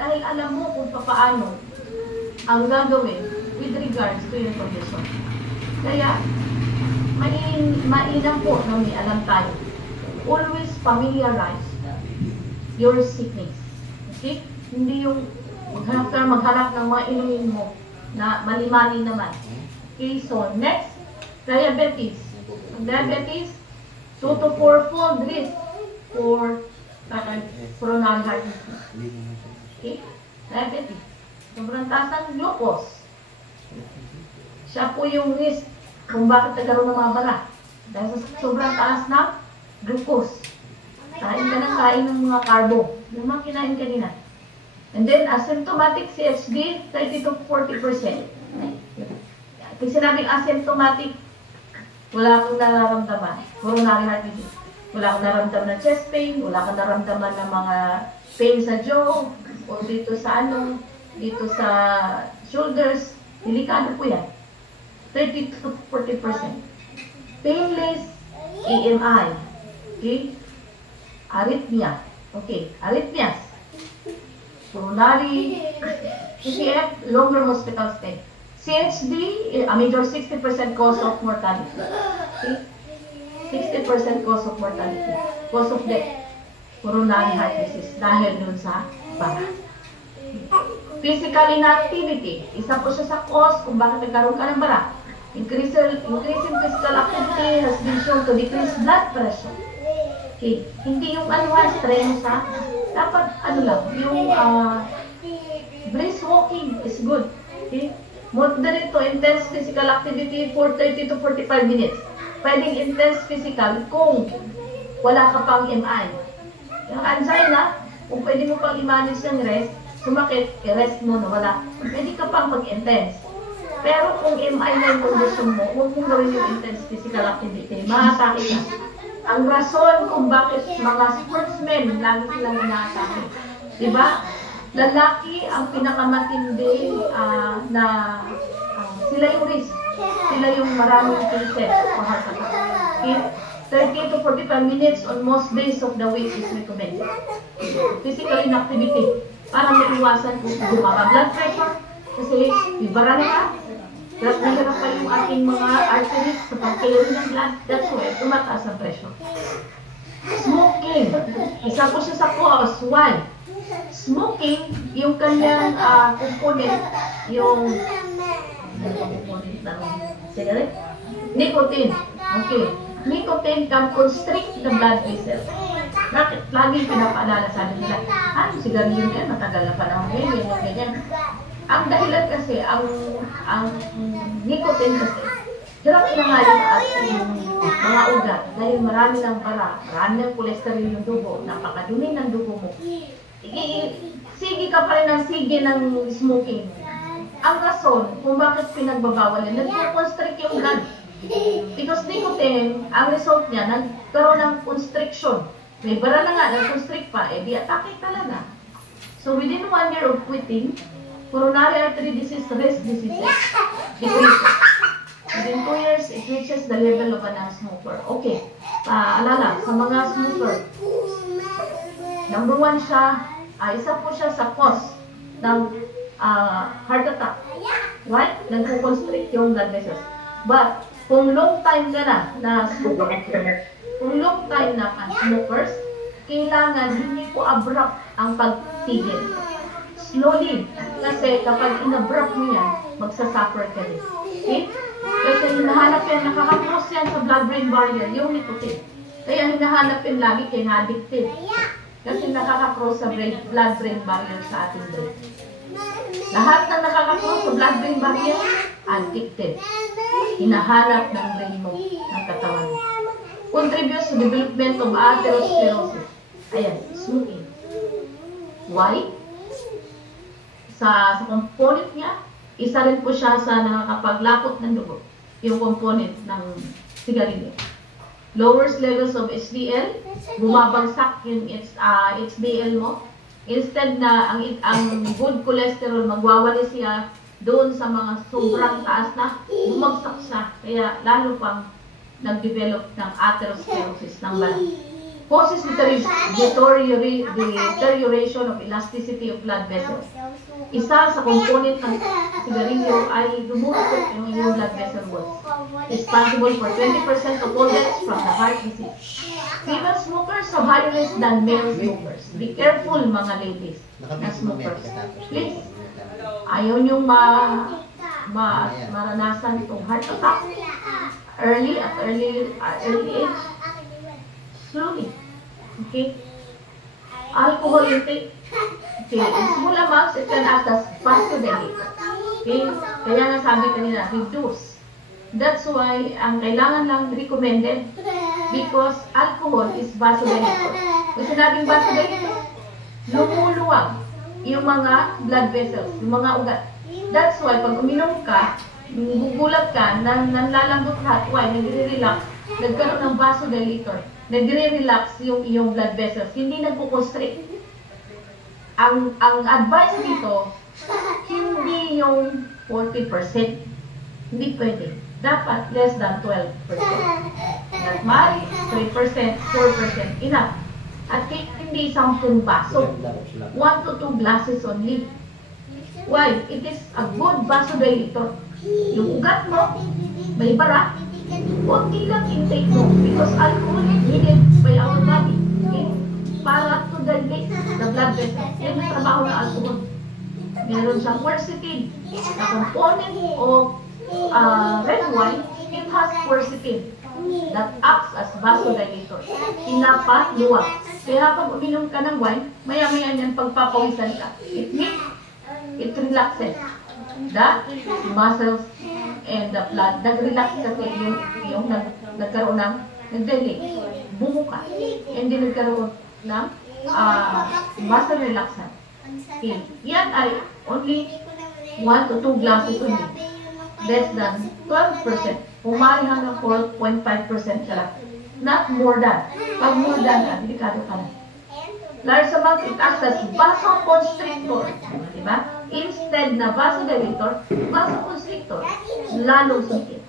Dahil alam mo kung paano ang gagawin with regards to your condition. Kaya, mainam po na may alam tayo. Always familiarize your sickness. Okay? Hindi yung maghanap ng mga inumin mo na mali-mali naman. Okay, so next, diabetes. Ang diabetes, 2 to 4-fold risk for coronary heart disease. Okay? Diabetes. Sobrang taas ng glucose. Siya po yung risk kung bakit nagkaroon ng mga bara. Dahil sa sobrang taas ng glucose. Kain ka ng kain ng mga carbo. Yung mga kinain kanina. And then, asymptomatic CHD, 30 to 40%. Pag sinabing asymptomatic, wala kang nararamdaman. Coronary heart disease. Wala kang nararamdaman ng chest pain, wala kang nararamdaman ng mga pain sa jaw, o dito sa dito sa shoulders. Delikado po yan. 30 to 40%. Painless AMI. Okay? Arrhythmia. Okay. Arrhythmias. Coronary CPF, longer hospital stay. CHD, a major 60% cause of mortality. Okay? 60% cause of mortality. Cause of death. Coronary heart disease. Dahil dun sa bara. Physical inactivity. Isa po siya sa cause kung bakit nagkaroon ka ng bara. Increasing physical activity has been shown to decrease blood pressure. Okay. Hindi yung stress ha. Dapat lang, yung brisk walking is good. Okay. Moderate to intense physical activity for 30 to 45 minutes. Pwedeng intense physical kung wala ka pang MI. Yung angina, kung pwede mo pang i-manage yung rest, sumakit, i-rest mo na wala. Pwede ka pang mag-intense. Pero kung MI na yung condition mo, huwag mong gawin yung intense physical activity. Maatake ka. Ang rason kung bakit mga sportsmen lagi silang inaatake. Diba? Lalaki ang pinakamatindi sila yung risk. Sila yung maraming cases for heart attack. Okay? 30 to 45 minutes on most days of the week is recommended. Physical inactivity. Para maiwasan kung bumaba blood pressure. Kasi ibara na ka. Nahirap pa yung ating mga arteries sa pag-carry ng blood. That's why tumataas ang pressure. Smoking. Isa po siya sa cause. Why? Smoking, yung kanyang component, yung cigarette? Nicotine. Okay. Nicotine can constrict the blood vessels. Bakit? Lagi pinapaalala sa nila, sigarilyo yan, matagal na panahon yan, ganyan. Ang dahilan kasi, ang nicotine kasi, hirap ilangayin ang ating mga ugat dahil marami ng bara, marami ng cholesterol yung dugo, napakadumi ng dugo mo. Sige ka pa rin ng sige ng smoking. ang rason kung bakit pinagbabawal yan, nag-constrict yung blood. Because nicotine, ang result niya, nagkaroon ng constriction. May bara na nga, nag-constrict pa, di atake talaga. So within 1 year of quitting, coronary artery disease, risk diseases, decreases. Within 2 years, it reaches the level of a non-smoker. Okay, paalala, sa mga smoker, number 1 siya, isa po siya sa cause ng heart attack. Right? Nagko-constrict yung blood vessels. But, kung long time ka na smoker, kung long time na smokers, kailangan hindi po abrupt ang pagtigil. Slowly. Kasi kapag inabrupt mo yan, magsasuffer ka rin. Okay? Kasi hinahanap yan, nakaka-cross yan sa blood-brain barrier, yung nicotine. Kaya hinahanap yan lagi kay na-addictive. Kasi nakaka-cross sa blood-brain barrier sa ating brain. Lahat ng nakaka-cross sa blood-brain barrier, addictive. Hinahanap ng brain mo, ng katawan mo. Contributes to development of atherosclerosis. Ayan, smoking. Why? Sa component niya, isa rin po siya sa nakakapaglapot ng dugo. Yung component ng sigarilyo. Lowers levels of HDL, bumabagsak yung HDL mo. Instead na ang good cholesterol, magwawali siya doon sa mga sobrang taas na, bumagsak siya. Kaya lalo pang nag-develop ng atherosclerosis ng balat. Causes deterioration of elasticity of blood vessels. Isa sa component ng sigarilyo ay dumudukot yung iyong blood vessel walls. Responsible for 20% of all deaths from the heart disease. Female smokers have higher risk than male smokers. Be careful mga ladies na smokers. Please, ayaw niyong maranasan itong heart attack early age. Slowly. Okay? Alcohol intake. Okay. Small amounts, it can act as vasodilator. Okay? Kaya nga sabi kanina, reduce. That's why, ang kailangan lang recommended because alcohol is vasodilator. Kung sinabing vasodilator, lumuluwag yung mga blood vessels, yung mga ugat. That's why, pag uminom ka, gugulat ka, nanlalambot lahat. Why? Nagre-relax. Nagkaroon ng vasodilator. Nagre-relax yung iyong blood vessels. Hindi nagpo-constrict. Ang advice dito, hindi yung 40%. Hindi pwede. Dapat less than 12%. Nagmari, 3%, 4%, enough. At hindi 10 baso. 1 to 2 glasses only. Why? It is a good vasodilator. Yung ugat mo, may bara, konti lang intake mo because alcohol is needed by our body para to dilate the blood vessels. Yan ang trabaho ng alcohol. Meron siyang quercetin. The component of red wine, it has quercetin that acts as vasodilator. Pinapaluwag. Kaya pag uminom ka ng wine, maya-maya niyan pagpapawisan ka. It relaxes the muscles and the blood. Nag-relax kasi yung nagkaroon ng nag-dilate. Bumuka. And then nagkaroon ng muscle relaxant. Okay. Yan ay only 1 to 2 glasses only. Less than 12%. Pumari hanggang 4.5% ka lang. Not more than. Pag more than, delikado ka na. Large amount, it acts as vasoconstrictor. Diba? Instead na vasodilator, vasoconstrictor. Lalong sumikit.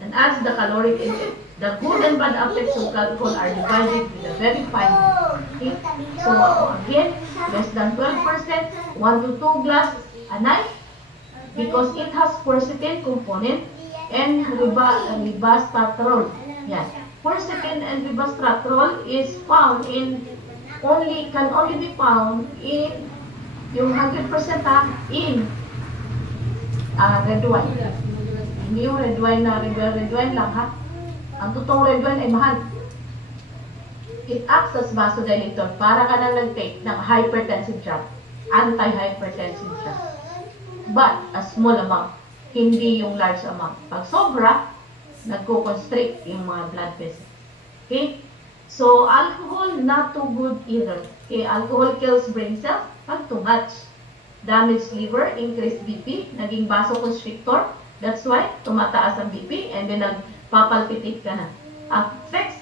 And as the caloric intake, the good and bad effects of alcohol are divided with a very fine line. Okay? So again, less than 12%, 1 to 2 glasses a night, because it has quercetin component and ribastratrol. Yes. Quercetin and ribastratrol is found in can only be found in yung 100% in red wine. Hindi yung red wine na red wine lang ha. Ang totoong red wine ay mahal. It acts as vasodilator para ka nang nag-take ng hypertensive drug, anti-hypertensive drug. But a small amount, hindi yung large amount. Pag sobra, nagko-constrict yung mga blood vessels. Okay? So, alcohol, not too good either. Okay, alcohol kills brain cells pag too much. damaged liver, increased BP, naging vasoconstrictor. That's why tumataas ang BP and then nagpapalpitate ka na. Fixed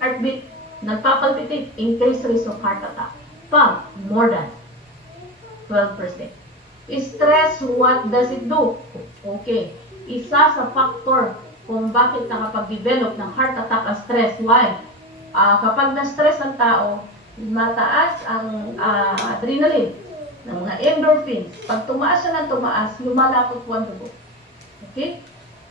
heartbeat, nagpapalpitate, increased risk of heart attack. Pump, more than 12%. Stress, what does it do? Okay. Isa sa factor kung bakit nakapag-develop ng heart attack ang stress. Why? Kapag na-stress ang tao, mataas ang adrenaline, ng mga endorphins. Pag tumaas siya ng tumaas, lumalapot po ang dugo. Okay?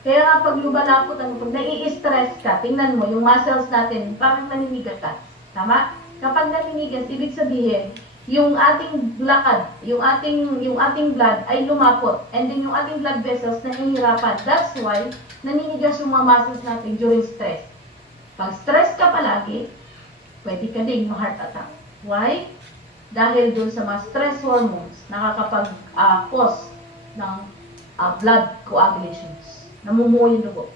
Kaya nga pag lumalapot, pag nai-stress ka, tingnan mo, yung muscles natin, parang naninigas ka. Tama? Kapag naninigas, ibig sabihin, yung ating blood, yung ating blood ay lumapot. And then yung ating blood vessels nahihirapan. That's why, naninigas yung mga muscles natin during stress. Pag stress ka palagi, pwede ka din ma-heart attack. Why? Dahil doon sa mga stress hormones, nakakapag-cause ng blood coagulations. Namumuo yung dugo.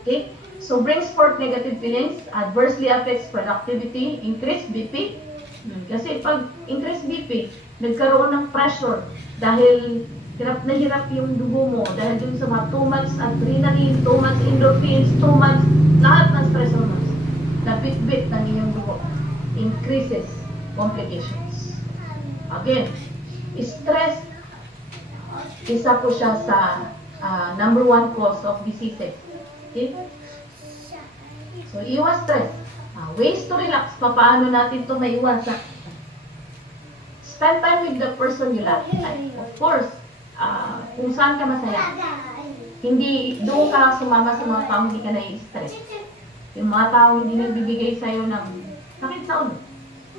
Okay? So, brings forth negative feelings, adversely affects productivity, increased BP. Kasi pag increased BP, nagkaroon ng pressure dahil hirap na hirap yung dugo mo dahil dun sa mga too much adrenaline, too much endorphins, too much lahat ng stress hormones. Napit-bit ng inyong dugo. Increases complications. Again, stress, isa po siya sa number 1 cause of diseases. Okay? So, iwas stress. Ways to relax. Paano natin ito maiwasan? Spend time with the person you love. Of course, kung saan ka masaya. Hindi, doon ka sumama sa mga tao, hindi ka na-stress. Yung mga tao hindi nagbibigay sa'yo ng sakit sa ulo.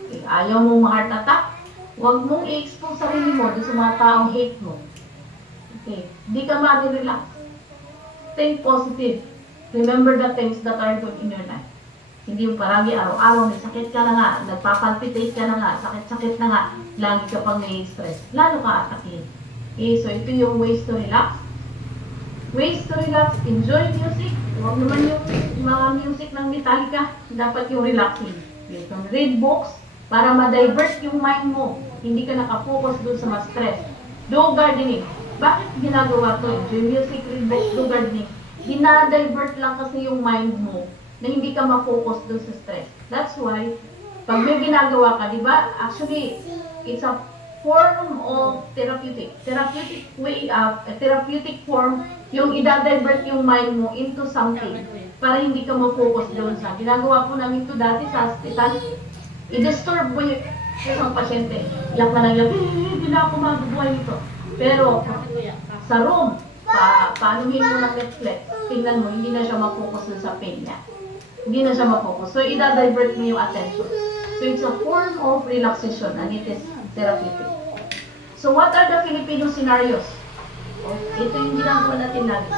Okay, ayaw mong ma-heart attack, huwag mong i-expose sarili mo doon sa mga taong hate mo. Okay, hindi ka ma-relax. Think positive. Remember the things that are good in your life. Hindi yung paragi araw-araw may sakit ka na nga, nagpapalpitate ka na nga, sakit-sakit na nga, lagi ka pang may-stress. Lalo ka atakin. Okay, so ito yung ways to relax. Ways to relax, enjoy music. Huwag naman yung mga music ng Metallica. Dapat yung relaxing. You can read books para ma-divert yung mind mo. Hindi ka nakafocus doon sa mga stress. Do gardening. Bakit ginagawa to? Enjoy music, read books, do gardening. Dinadivert lang kasi yung mind mo na hindi ka ma-focus doon sa stress. That's why, pag may ginagawa ka, di ba? Actually, it's a form of therapeutic way of therapeutic form yung i-divert yung mind mo into something para hindi ka ma-focus doon sa ginagawa po namin to dati sa hospital. I-disturb mo yung isang pasyente, iyak na lang hindi na ako mabubuhay nito, pero sa room paanuhin mo ng Netflix, tingnan mo, hindi na siya ma-focus doon sa pain niya, hindi na siya ma-focus, so i-divert mo yung attention. So it's a form of relaxation and it is therapeutic. So what are the Filipino scenarios? Ito yung ginagawa natin lagi.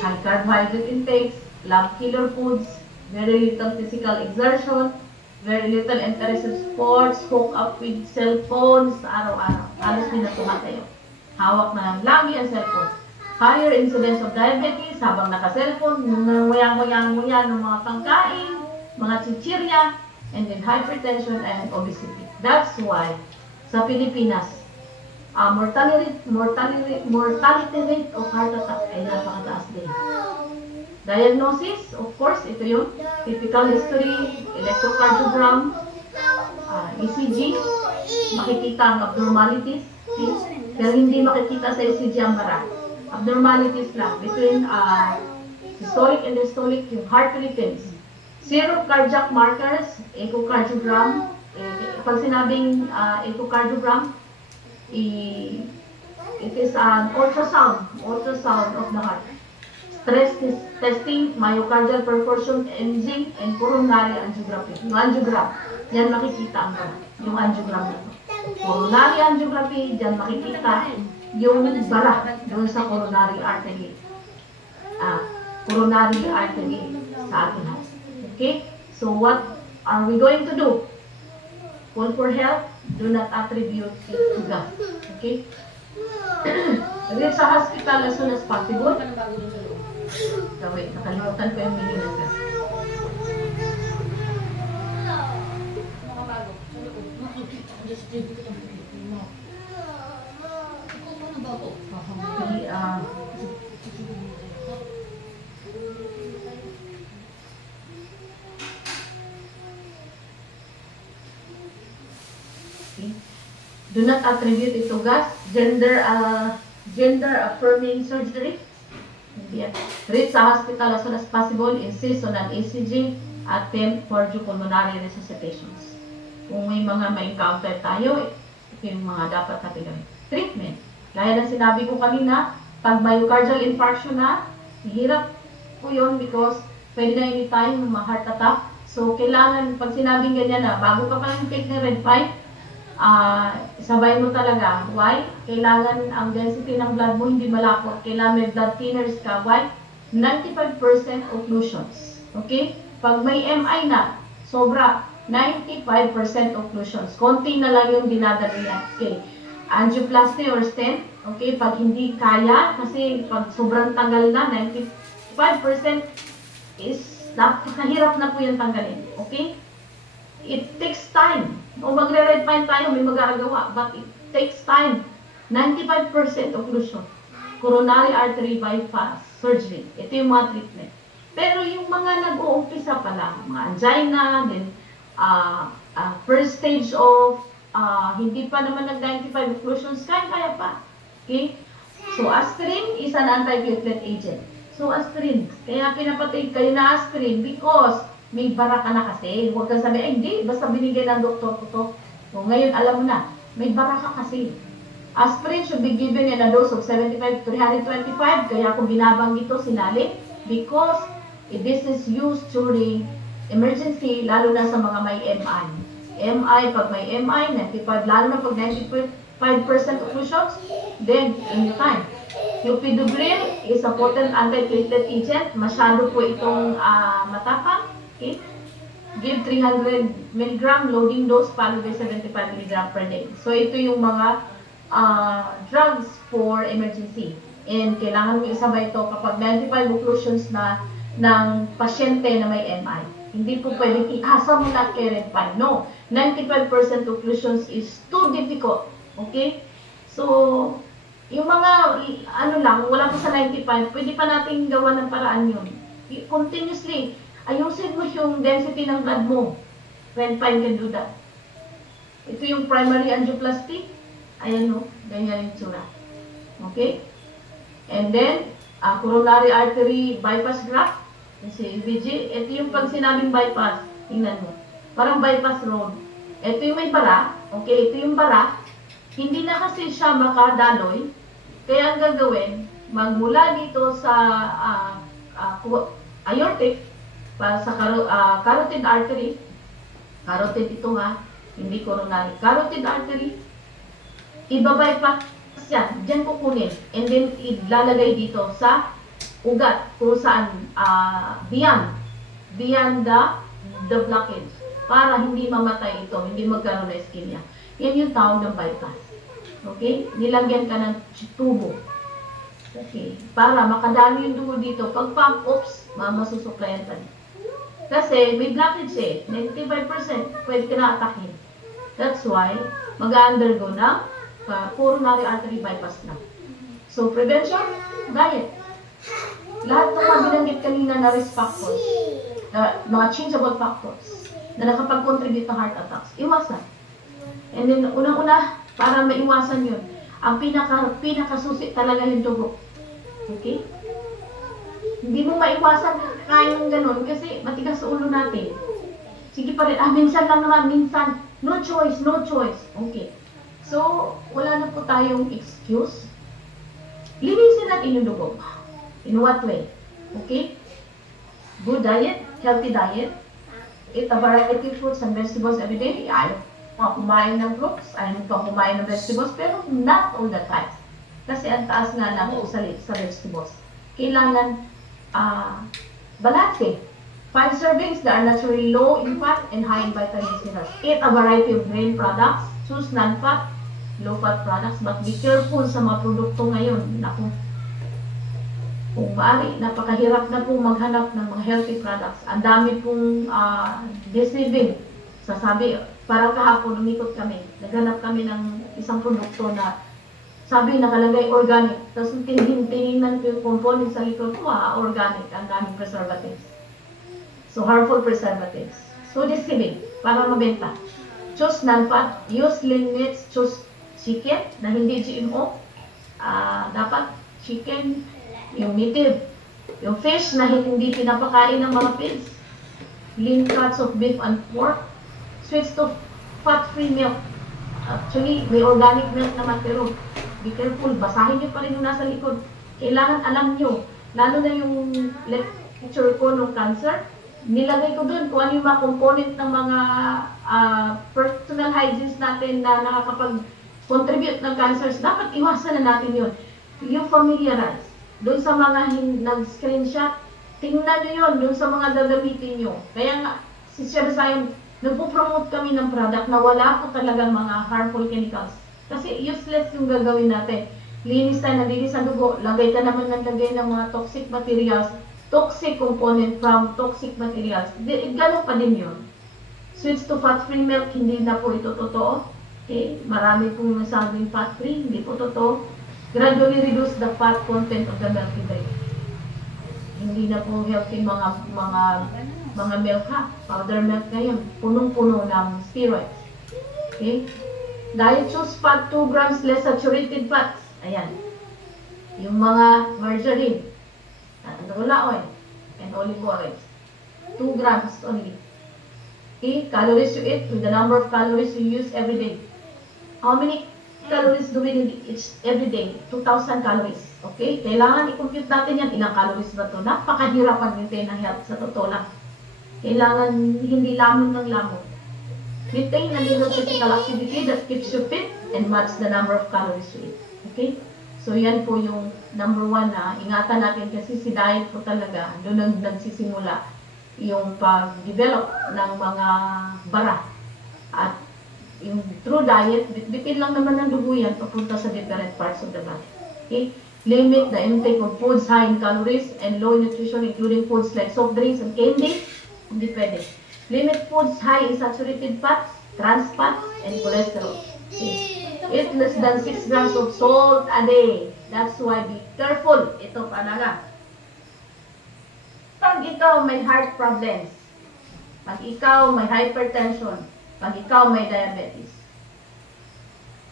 High carbohydrate intakes, lab killer foods, very little physical exertion, very little interest in sports, hook up with cellphones, araw-araw. Alos din na tumatayo. Hawak na lang lagi ang cellphone. Higher incidence of diabetes, habang naka-cellphone, nguyang-nguyang-nguyang ng mga pangkain, mga chichirya, and then hypertension and obesity. That's why, sa Pilipinas, mortality rate of heart attack ay napakataas din. Diagnosis, of course, ito yung typical history, electrocardiogram, ECG, makikita ang abnormalities, pero hindi makikita sa ECG ang bara. Abnormalities lang between systolic and diastolic, yung heart rhythms. Zero cardiac markers, echocardiogram. Pag sinabing echocardiogram, it is an ultrasound of the heart. Stress testing, myocardial perfusion imaging, and coronary angiography. Yung angiogram, yan makikita ang bara, yung angiogram na ito. Coronary angiography, dyan makikita yung bara doon sa coronary artery. Coronary artery sa ating heart. Okay? So what are we going to do? Call for help. Do not attribute it to God. Okay? Reach sa hospital as soon as possible. Wait, nakalimutan ko yung meaning ng God. Do not attribute it to gas. Gender affirming surgery. Hindi yan. Reach sa hospital as soon as possible. Insist on an ECG. Attempt cardiopulmonary resuscitations. Kung may mga ma-encounter tayo, ito yung mga dapat natin gawin. Treatment. Gaya ng sinabi ko kanina, pag myocardial infarction na, hirap po yun because pwede na anytime ma-heart attack. So, kailangan, pag sinabing ganyan na, bago ka pa lang take ng red 5, sabay mo talaga. Why? Kailangan ang density ng blood mo hindi malapot. Kailangan may blood thinners ka. Why? 95% occlusions. Okay? Pag may MI na, sobra, 95% occlusions. Konti na lang yung dinadala niya. Okay. Angioplasty or stent. Okay. Pag hindi kaya, kasi pag sobrang tanggal na, 95% is napakahirap na po yung tanggalin. Okay? It takes time. O magre-red fine tayo, may magagawa. But it takes time. 95% occlusion. Coronary artery bypass surgery. Ito yung mga treatment. Pero yung mga nag-uumpisa pa lang, mga angina, then first stage of hindi pa naman nag-95 occlusions, kaya pa. Okay? So, aspirin is an antiplatelet agent. So, aspirin. Kaya pinapatay kayo na aspirin because may bara ka na kasi. Huwag kang sabi, ay hindi, basta binigay ng doktor ko to. So, ngayon, alam mo na, may bara ka kasi. Aspirin should be given in a dose of 75 to 325. Kaya kung binabanggit ito, sinali. Because this is used during emergency, lalo na sa mga may MI. MI, pag may MI, 95, lalo na pag 95% occlusions, then anytime. Clopidogrel is a potent antiplatelet agent. Masyado po itong matapang. Okay? Give 300 mg loading dose followed by 75 mg per day. So ito yung mga drugs for emergency. And kailangan mo isabay ito kapag 95 occlusions na ng pasyente na may MI. Hindi po pwedeng iasa mo na kay red fine. No. 95% occlusions is too difficult. Okay? So, yung mga, wala pa sa 95, pwede pa natin gawa ng paraan yun. Continuously, ayusin mo yung density ng blood mo. Red fine can do that. Ito yung primary angioplasty. Ayan o, ganyan yung tsura. Okay? And then, coronary artery bypass graft. Kasi BG, ito yung pag sinabing bypass. Tingnan mo. Parang bypass road. Ito yung may bara. Okay, ito yung bara. Hindi na kasi siya makadaloy. Kaya ang gagawin, magmula dito sa aortic, para sa carotid artery. Carotid ito ha. Hindi coronary. Carotid artery. Iba-bypass yan. Diyan kukunin. And then, ilalagay dito sa ugat kung saan beyond the blockage para hindi mamatay ito, hindi magkaroon ng ischemia. Yan yung tawag ng bypass. Okay? Nilagyan ka ng tubo. Okay? Para makadalo yung dugo dito. Pag pump, oops, masusuklayan pa. Kasi may blockage eh. 95% pwede ka na atakin. That's why mag-undergo ng coronary artery bypass na. So, prevention, diet. Lahat ng mga binanggit kanina na risk factors, mga changeable factors, na nakapag-contribute ng heart attacks, iwasan. And then, unang-una, para maiwasan yun, ang pinakasusi talaga yung dugo. Okay? Hindi mo maiwasan kayang ganun kasi matigas sa ulo natin. Sige pa rin, minsan lang naman, minsan, no choice, no choice. Okay. So, wala na po tayong excuse. Linisin natin yung dugo. In what way? Okay? Good diet, healthy diet. Eat a variety of fruits and vegetables every day. Ayaw pa kumain ng fruits, ayaw pa kumain ng vegetables, pero not all the time. Kasi ang taas nga lang sa vegetables. Kailangan balance. 5 servings that are naturally low in fat and high in vitamins and minerals. Eat a variety of grain products. Choose non-fat, low-fat products, but be careful sa mga produkto ngayon. Naku, kung maaari, napakahirap na pong maghanap ng mga healthy products. Ang dami pong deceiving. Sasabi, parang kahapon, umikot kami. Naghanap kami ng isang produkto na sabi nakalagay organic. Tapos tinignan ko yung component sa likod ko, organic. Ang daming preservatives. So, harmful preservatives. So, deceiving. Para mabenta. Choose non-fat. Use lean meats. Choose chicken na hindi GMO, dapat chicken, yung native, yung fish na hindi pinapakain ng mga pigs, lean cuts of beef and pork, switch to fat-free milk. Actually, may organic milk naman, pero be careful, basahin nyo pa rin yung nasa likod. Kailangan alam nyo, lalo na yung lecture ko ng cancer, nilagay ko dun kung ano yung mga component ng mga personal hygienes natin na nakakapag-contribute ng cancers. Dapat iwasan na natin yun. Yung familiarize. Doon sa mga nag-screenshot, tingnan nyo yun, doon sa mga gagamitin nyo. Kaya nga, si Chef Zion, nagpo-promote kami ng product na wala po talagang mga harmful chemicals. Kasi useless yung gagawin natin. Linis tayo, nalinis ang dugo, lagay ka naman ng lagay ng mga toxic materials, toxic component from toxic materials. Ganun pa din yun. Switch to fat-free milk, hindi na po ito totoo. Okay? Marami pong nasabing fat-free, hindi po totoo. Gradually reduce the fat content of the milk intake. Hindi na po healthy mga milk ha. Powder milk ngayon, punong-puno ng steroids. Okay? Diet choose fat 2 grams less saturated fats. Ayan. Yung mga margarine, canola oil, and olive oil. 2 grams only. Okay? Calories you eat with the number of calories you use every day. How many calories do we need every day? 2,000 calories. Okay? Kailangan i-compute natin yan. Ilang calories ba ito? Napakahirap mag-maintain ng health sa totoo lang. Kailangan hindi lamon ng lamon. Maintain a little physical activity that keeps you fit and match the number of calories you eat. Okay? So yan po yung number 1 na ingatan natin kasi si diet po talaga doon nagsisimula yung pag-develop ng mga bara. At yung true diet, bitbitin lang naman ng dugo yan papunta sa different parts of the body. Okay? Limit the intake of foods high in calories and low in nutrition, including foods like soft drinks and candy. Hindi pwede. Limit foods high in saturated fats, trans fats, and cholesterol. Okay. Eat less than 6 grams of salt a day. That's why be careful. Ito palaga. Pag ikaw may heart problems, pag ikaw may hypertension, pag ikaw may diabetes,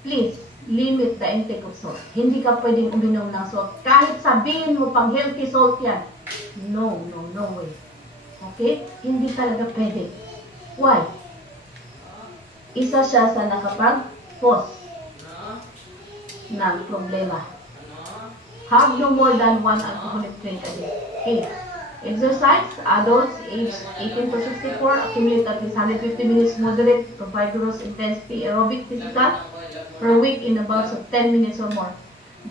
please, limit the intake of salt. Hindi ka pwedeng uminom ng salt. Kahit sabihin mo pang healthy salt yan. No way. Okay? Hindi talaga pwede. Why? Isa siya sa nakapag-cause ng problema. Have no more than 1 alcoholic drink a day. Okay. Exercise, adults aged 18 to 64 accumulate at least 150 minutes moderate to vigorous intensity aerobic physical per week in about 10 minutes or more.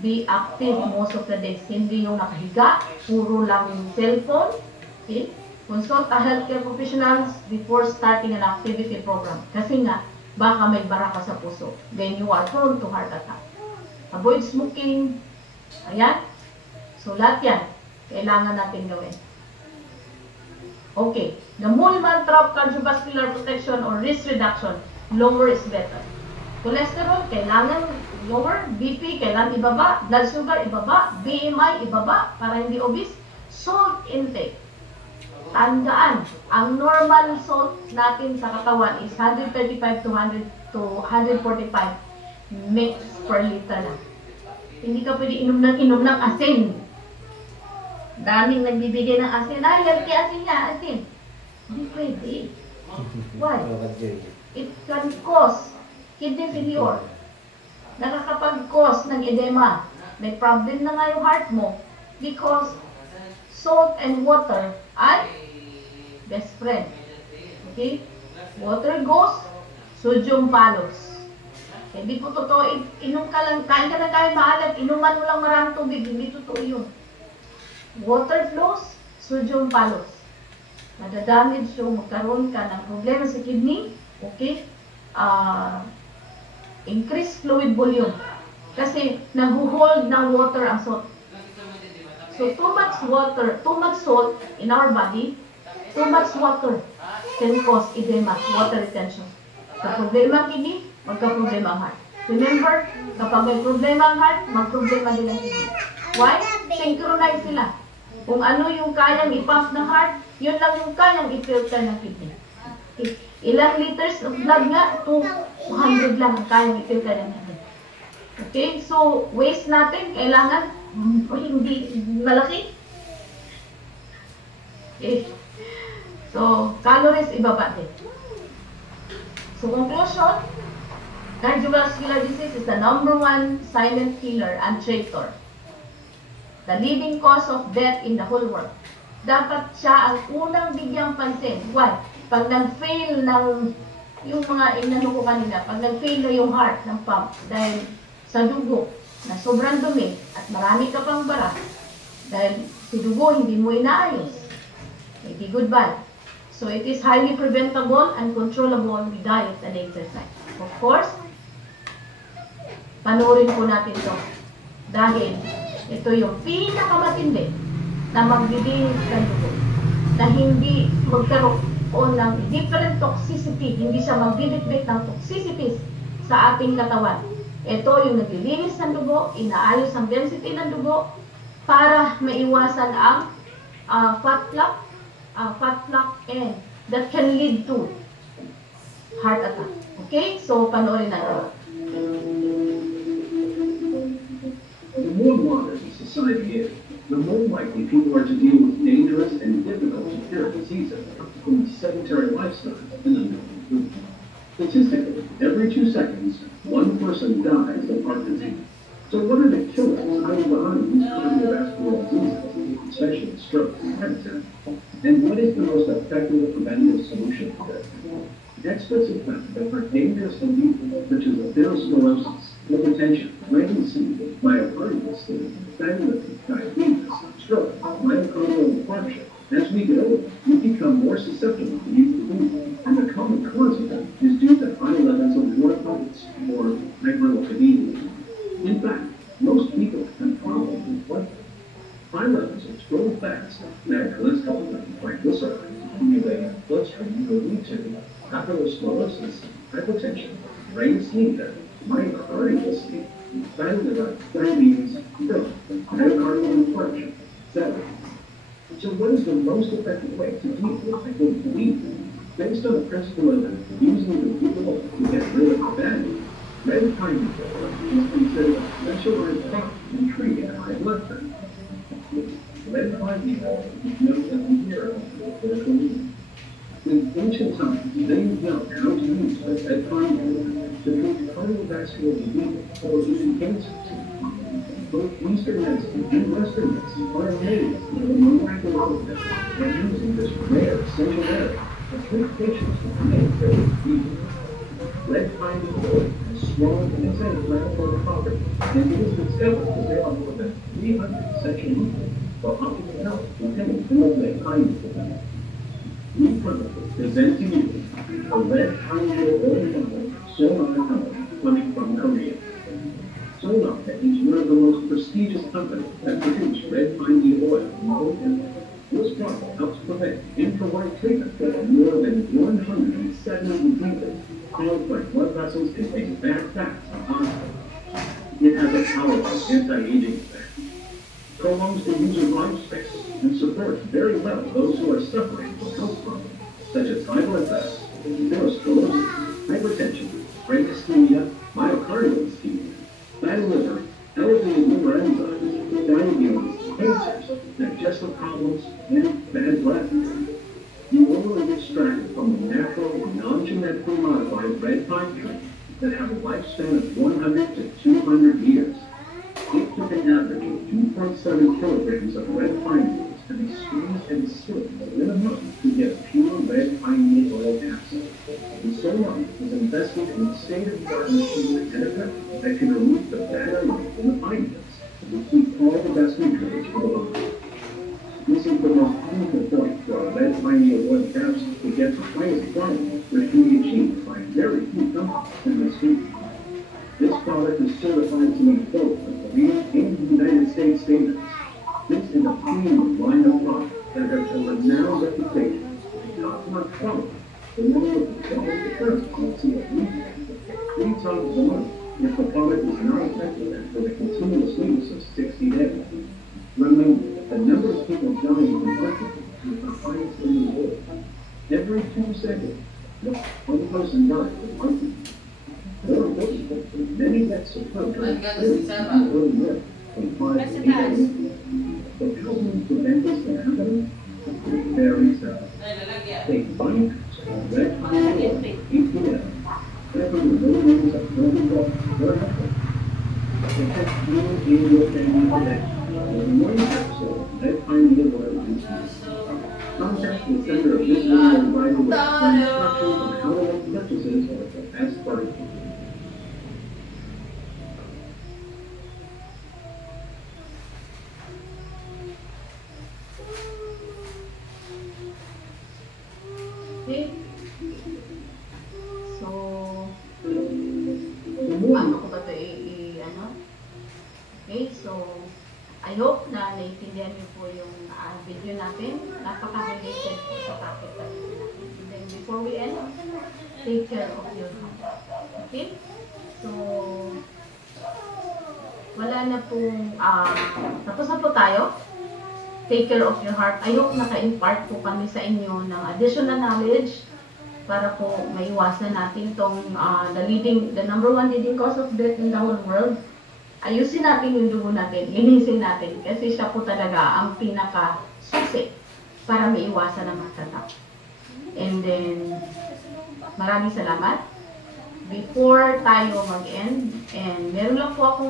Be active most of the days. Hindi yung nakahiga, puro lang yung cellphone. Okay? Consult a healthcare professionals before starting an activity program. Kasi nga, baka may bara ka sa puso. Then you are prone to heart attack. Avoid smoking. Ayan. So, lahat yan, kailangan natin gawin. Okay. The mole mantra of cardiovascular protection or risk reduction, lower is better. Cholesterol, kailangan lower. BP, kailangan ibaba. Blood sugar, ibaba. BMI, ibaba para hindi obese. Salt intake. Tandaan, ang normal salt natin sa katawan is 135 to 145 mg per liter lang. Hindi ka pwede inom ng asin. Daming nagbibigay ng asin. Healthy asin niya, asin. Hindi pwede. Why? It can cause kidney failure. Nakakapag-cause ng edema. May problem na nga yung heart mo because salt and water ay best friend. Okay? Water goes, sodium follows. Hindi po totoo, inom ka lang, kain ka na kain maalat, inuman mo lang maraming tubig, hindi totoo yun. Water flows, sodium follows. Madadamage yung magkaroon ka ng problema sa kidney, okay? Increase fluid volume. Kasi nag-hold ng water ang salt. So too much water, too much salt in our body, too much water can cause edema, water retention. Sa problema ang kidney, magka-problema ang heart. Remember, kapag may problema ang heart, mag-problema din ang kidney. Why? Synchronize sila. Kung ano yung kayang ipump ng heart, yun lang yung kayang i-filter ng kidney. Okay. Ilang liters of blood nga? 200 lang ang kayang i-filter ng kidney. Okay? So, waste natin, kailangan hindi malaki. Okay? So, calories ibaba din. So, conclusion, cardiovascular disease is the #1 silent killer and traitor. The leading cause of death in the whole world. Dapat siya ang unang bigyang pansin. Why? Pag nag-fail ng, yung mga inano ko kanina, pag nag-fail na yung heart ng pump dahil sa dugo na sobrang dumi at marami ka pang bara dahil si dugo hindi mo inaayos. Maybe goodbye. So it is highly preventable and controllable with diet and exercise. Of course, panoorin po natin ito. Dahil ito yung pinakamatindi na magbibihis ng dugo. Na hindi magkaroon ng different toxicity, hindi siya magbibitbit ng toxicities sa ating katawan. Ito yung naglilinis ng dugo, inaayos ang density ng dugo para maiwasan ang fat plaque and that can lead to heart attack. Okay? So, panoorin natin. The more modern society is, the more likely people are to deal with dangerous and difficult to cure diseases from sedentary lifestyles and unhealthy food. Statistically, every 2 seconds, one person dies of heart disease. So what are the killers hiding behind these cardiovascular diseases, especially stroke and heart attack? And what is the most effective preventative solution to this? Experts have found that for dangerous diseases such as atherosclerosis, hypertension, pregnancy, myocardial disease, diabetes, stroke, myocardial infarction, as we get older, we become more susceptible to these diseases, and the common cause of them is due to high levels of warfarin or hyperlipidemia. In fact, most people have problems with blood pressure. High levels of total fats, bad cholesterol, and triglycerides accumulating in the bloodstream will lead to atherosclerosis, hypertension, brain ischemia, myocardial disease, diabetes, stroke, myocardial infarction, etc. So what is the most effective way to deal with hyperlipidemia? Based on the principle of using the people to get rid of the bad news, red pine oil is considered a specialized product in treating high blood pressure. Red pine oil is known as the hero of political needs. In ancient times, they know how to use red pine oil to treat cardiovascular disease or even cancers. Both Eastern medicine and Western medicine are amazed at the miraculous effect of using this rare essential oil to treat patients with many various diseases. Red pine oil has strong anti-inflammatory properties, and it is discovered that there are more than 300 essential nutrients for optimal health contained in the red pine oil. We present to you a red pine oil company, Sonar Company, coming from Korea. Sonar is one of the most prestigious companies that produce red pine oil in the world. This product helps prevent and provide treatment for more than 170 diseases caused by blood vessels containing bad fats or hospitals. It has a powerful anti-aging effect, prolongs the user's lifespan, and supports very well those who are suffering from health problems such as high blood pressure, atherosclerosis, hypertension, brain ischemia, myocardial ischemia, bad liver, elevated liver enzymes, diabetes, cancers, digestive problems, and bad breath. The oil is extracted from the natural, non-genetically modified red pine tree that have a lifespan of 100 to 200 years. It took an average of 2.7 kilograms of red pine needles to be squeezed and distilled within a month to get pure red pine needle oil capsule. And Sonar is invested in state-of-the-art machinery and equipment that can remove the bad elements in the pine needles and keep all the best nutrients for the body. This is the most powerful point for a red pine needle oil capsule to get the highest quality, which can be achieved by very few companies in this field. This product is certified to meet both the Korean and United States standards. This is a premium line of products that has a renowned reputation for top-notch quality, along with the quality assurance policy of retail 3 times a month if the product is not effective for the continuous use of 60 days. Remember, the number of people dying from heart disease is the highest in the world. Every 2 seconds, one person dies of heart disease. More importantly, many deaths occur during This is really good. From 5 to 8 a.m. But helping prevent this from happening is very simple. Take bite, red hot oil, 8 p.m. Whenever the roses are growing up, they're helpful. Protect you and your family today. In one episode, bedtime meal oil is contact the center of this video provider with instructions on how to make purchases of the best price. Okay? So, The more ano ko ba ito ano? Okay, so, I hope na naiintindihan niyo po yung video natin. Napaka-related po sa topic na natin. And then, before we end, take care of your health. Okay? So, wala na pong, tapos na po tayo. Take care of your heart. I hope naka-impart po kami sa inyo ng additional knowledge para po maiwasan natin tong the number one leading cause of death in the whole world. Ayusin natin yung dugo natin, linisin natin kasi siya po talaga ang pinaka-susi para maiwasan ang matatap. And then, maraming salamat. Before tayo mag-end, and meron lang po akong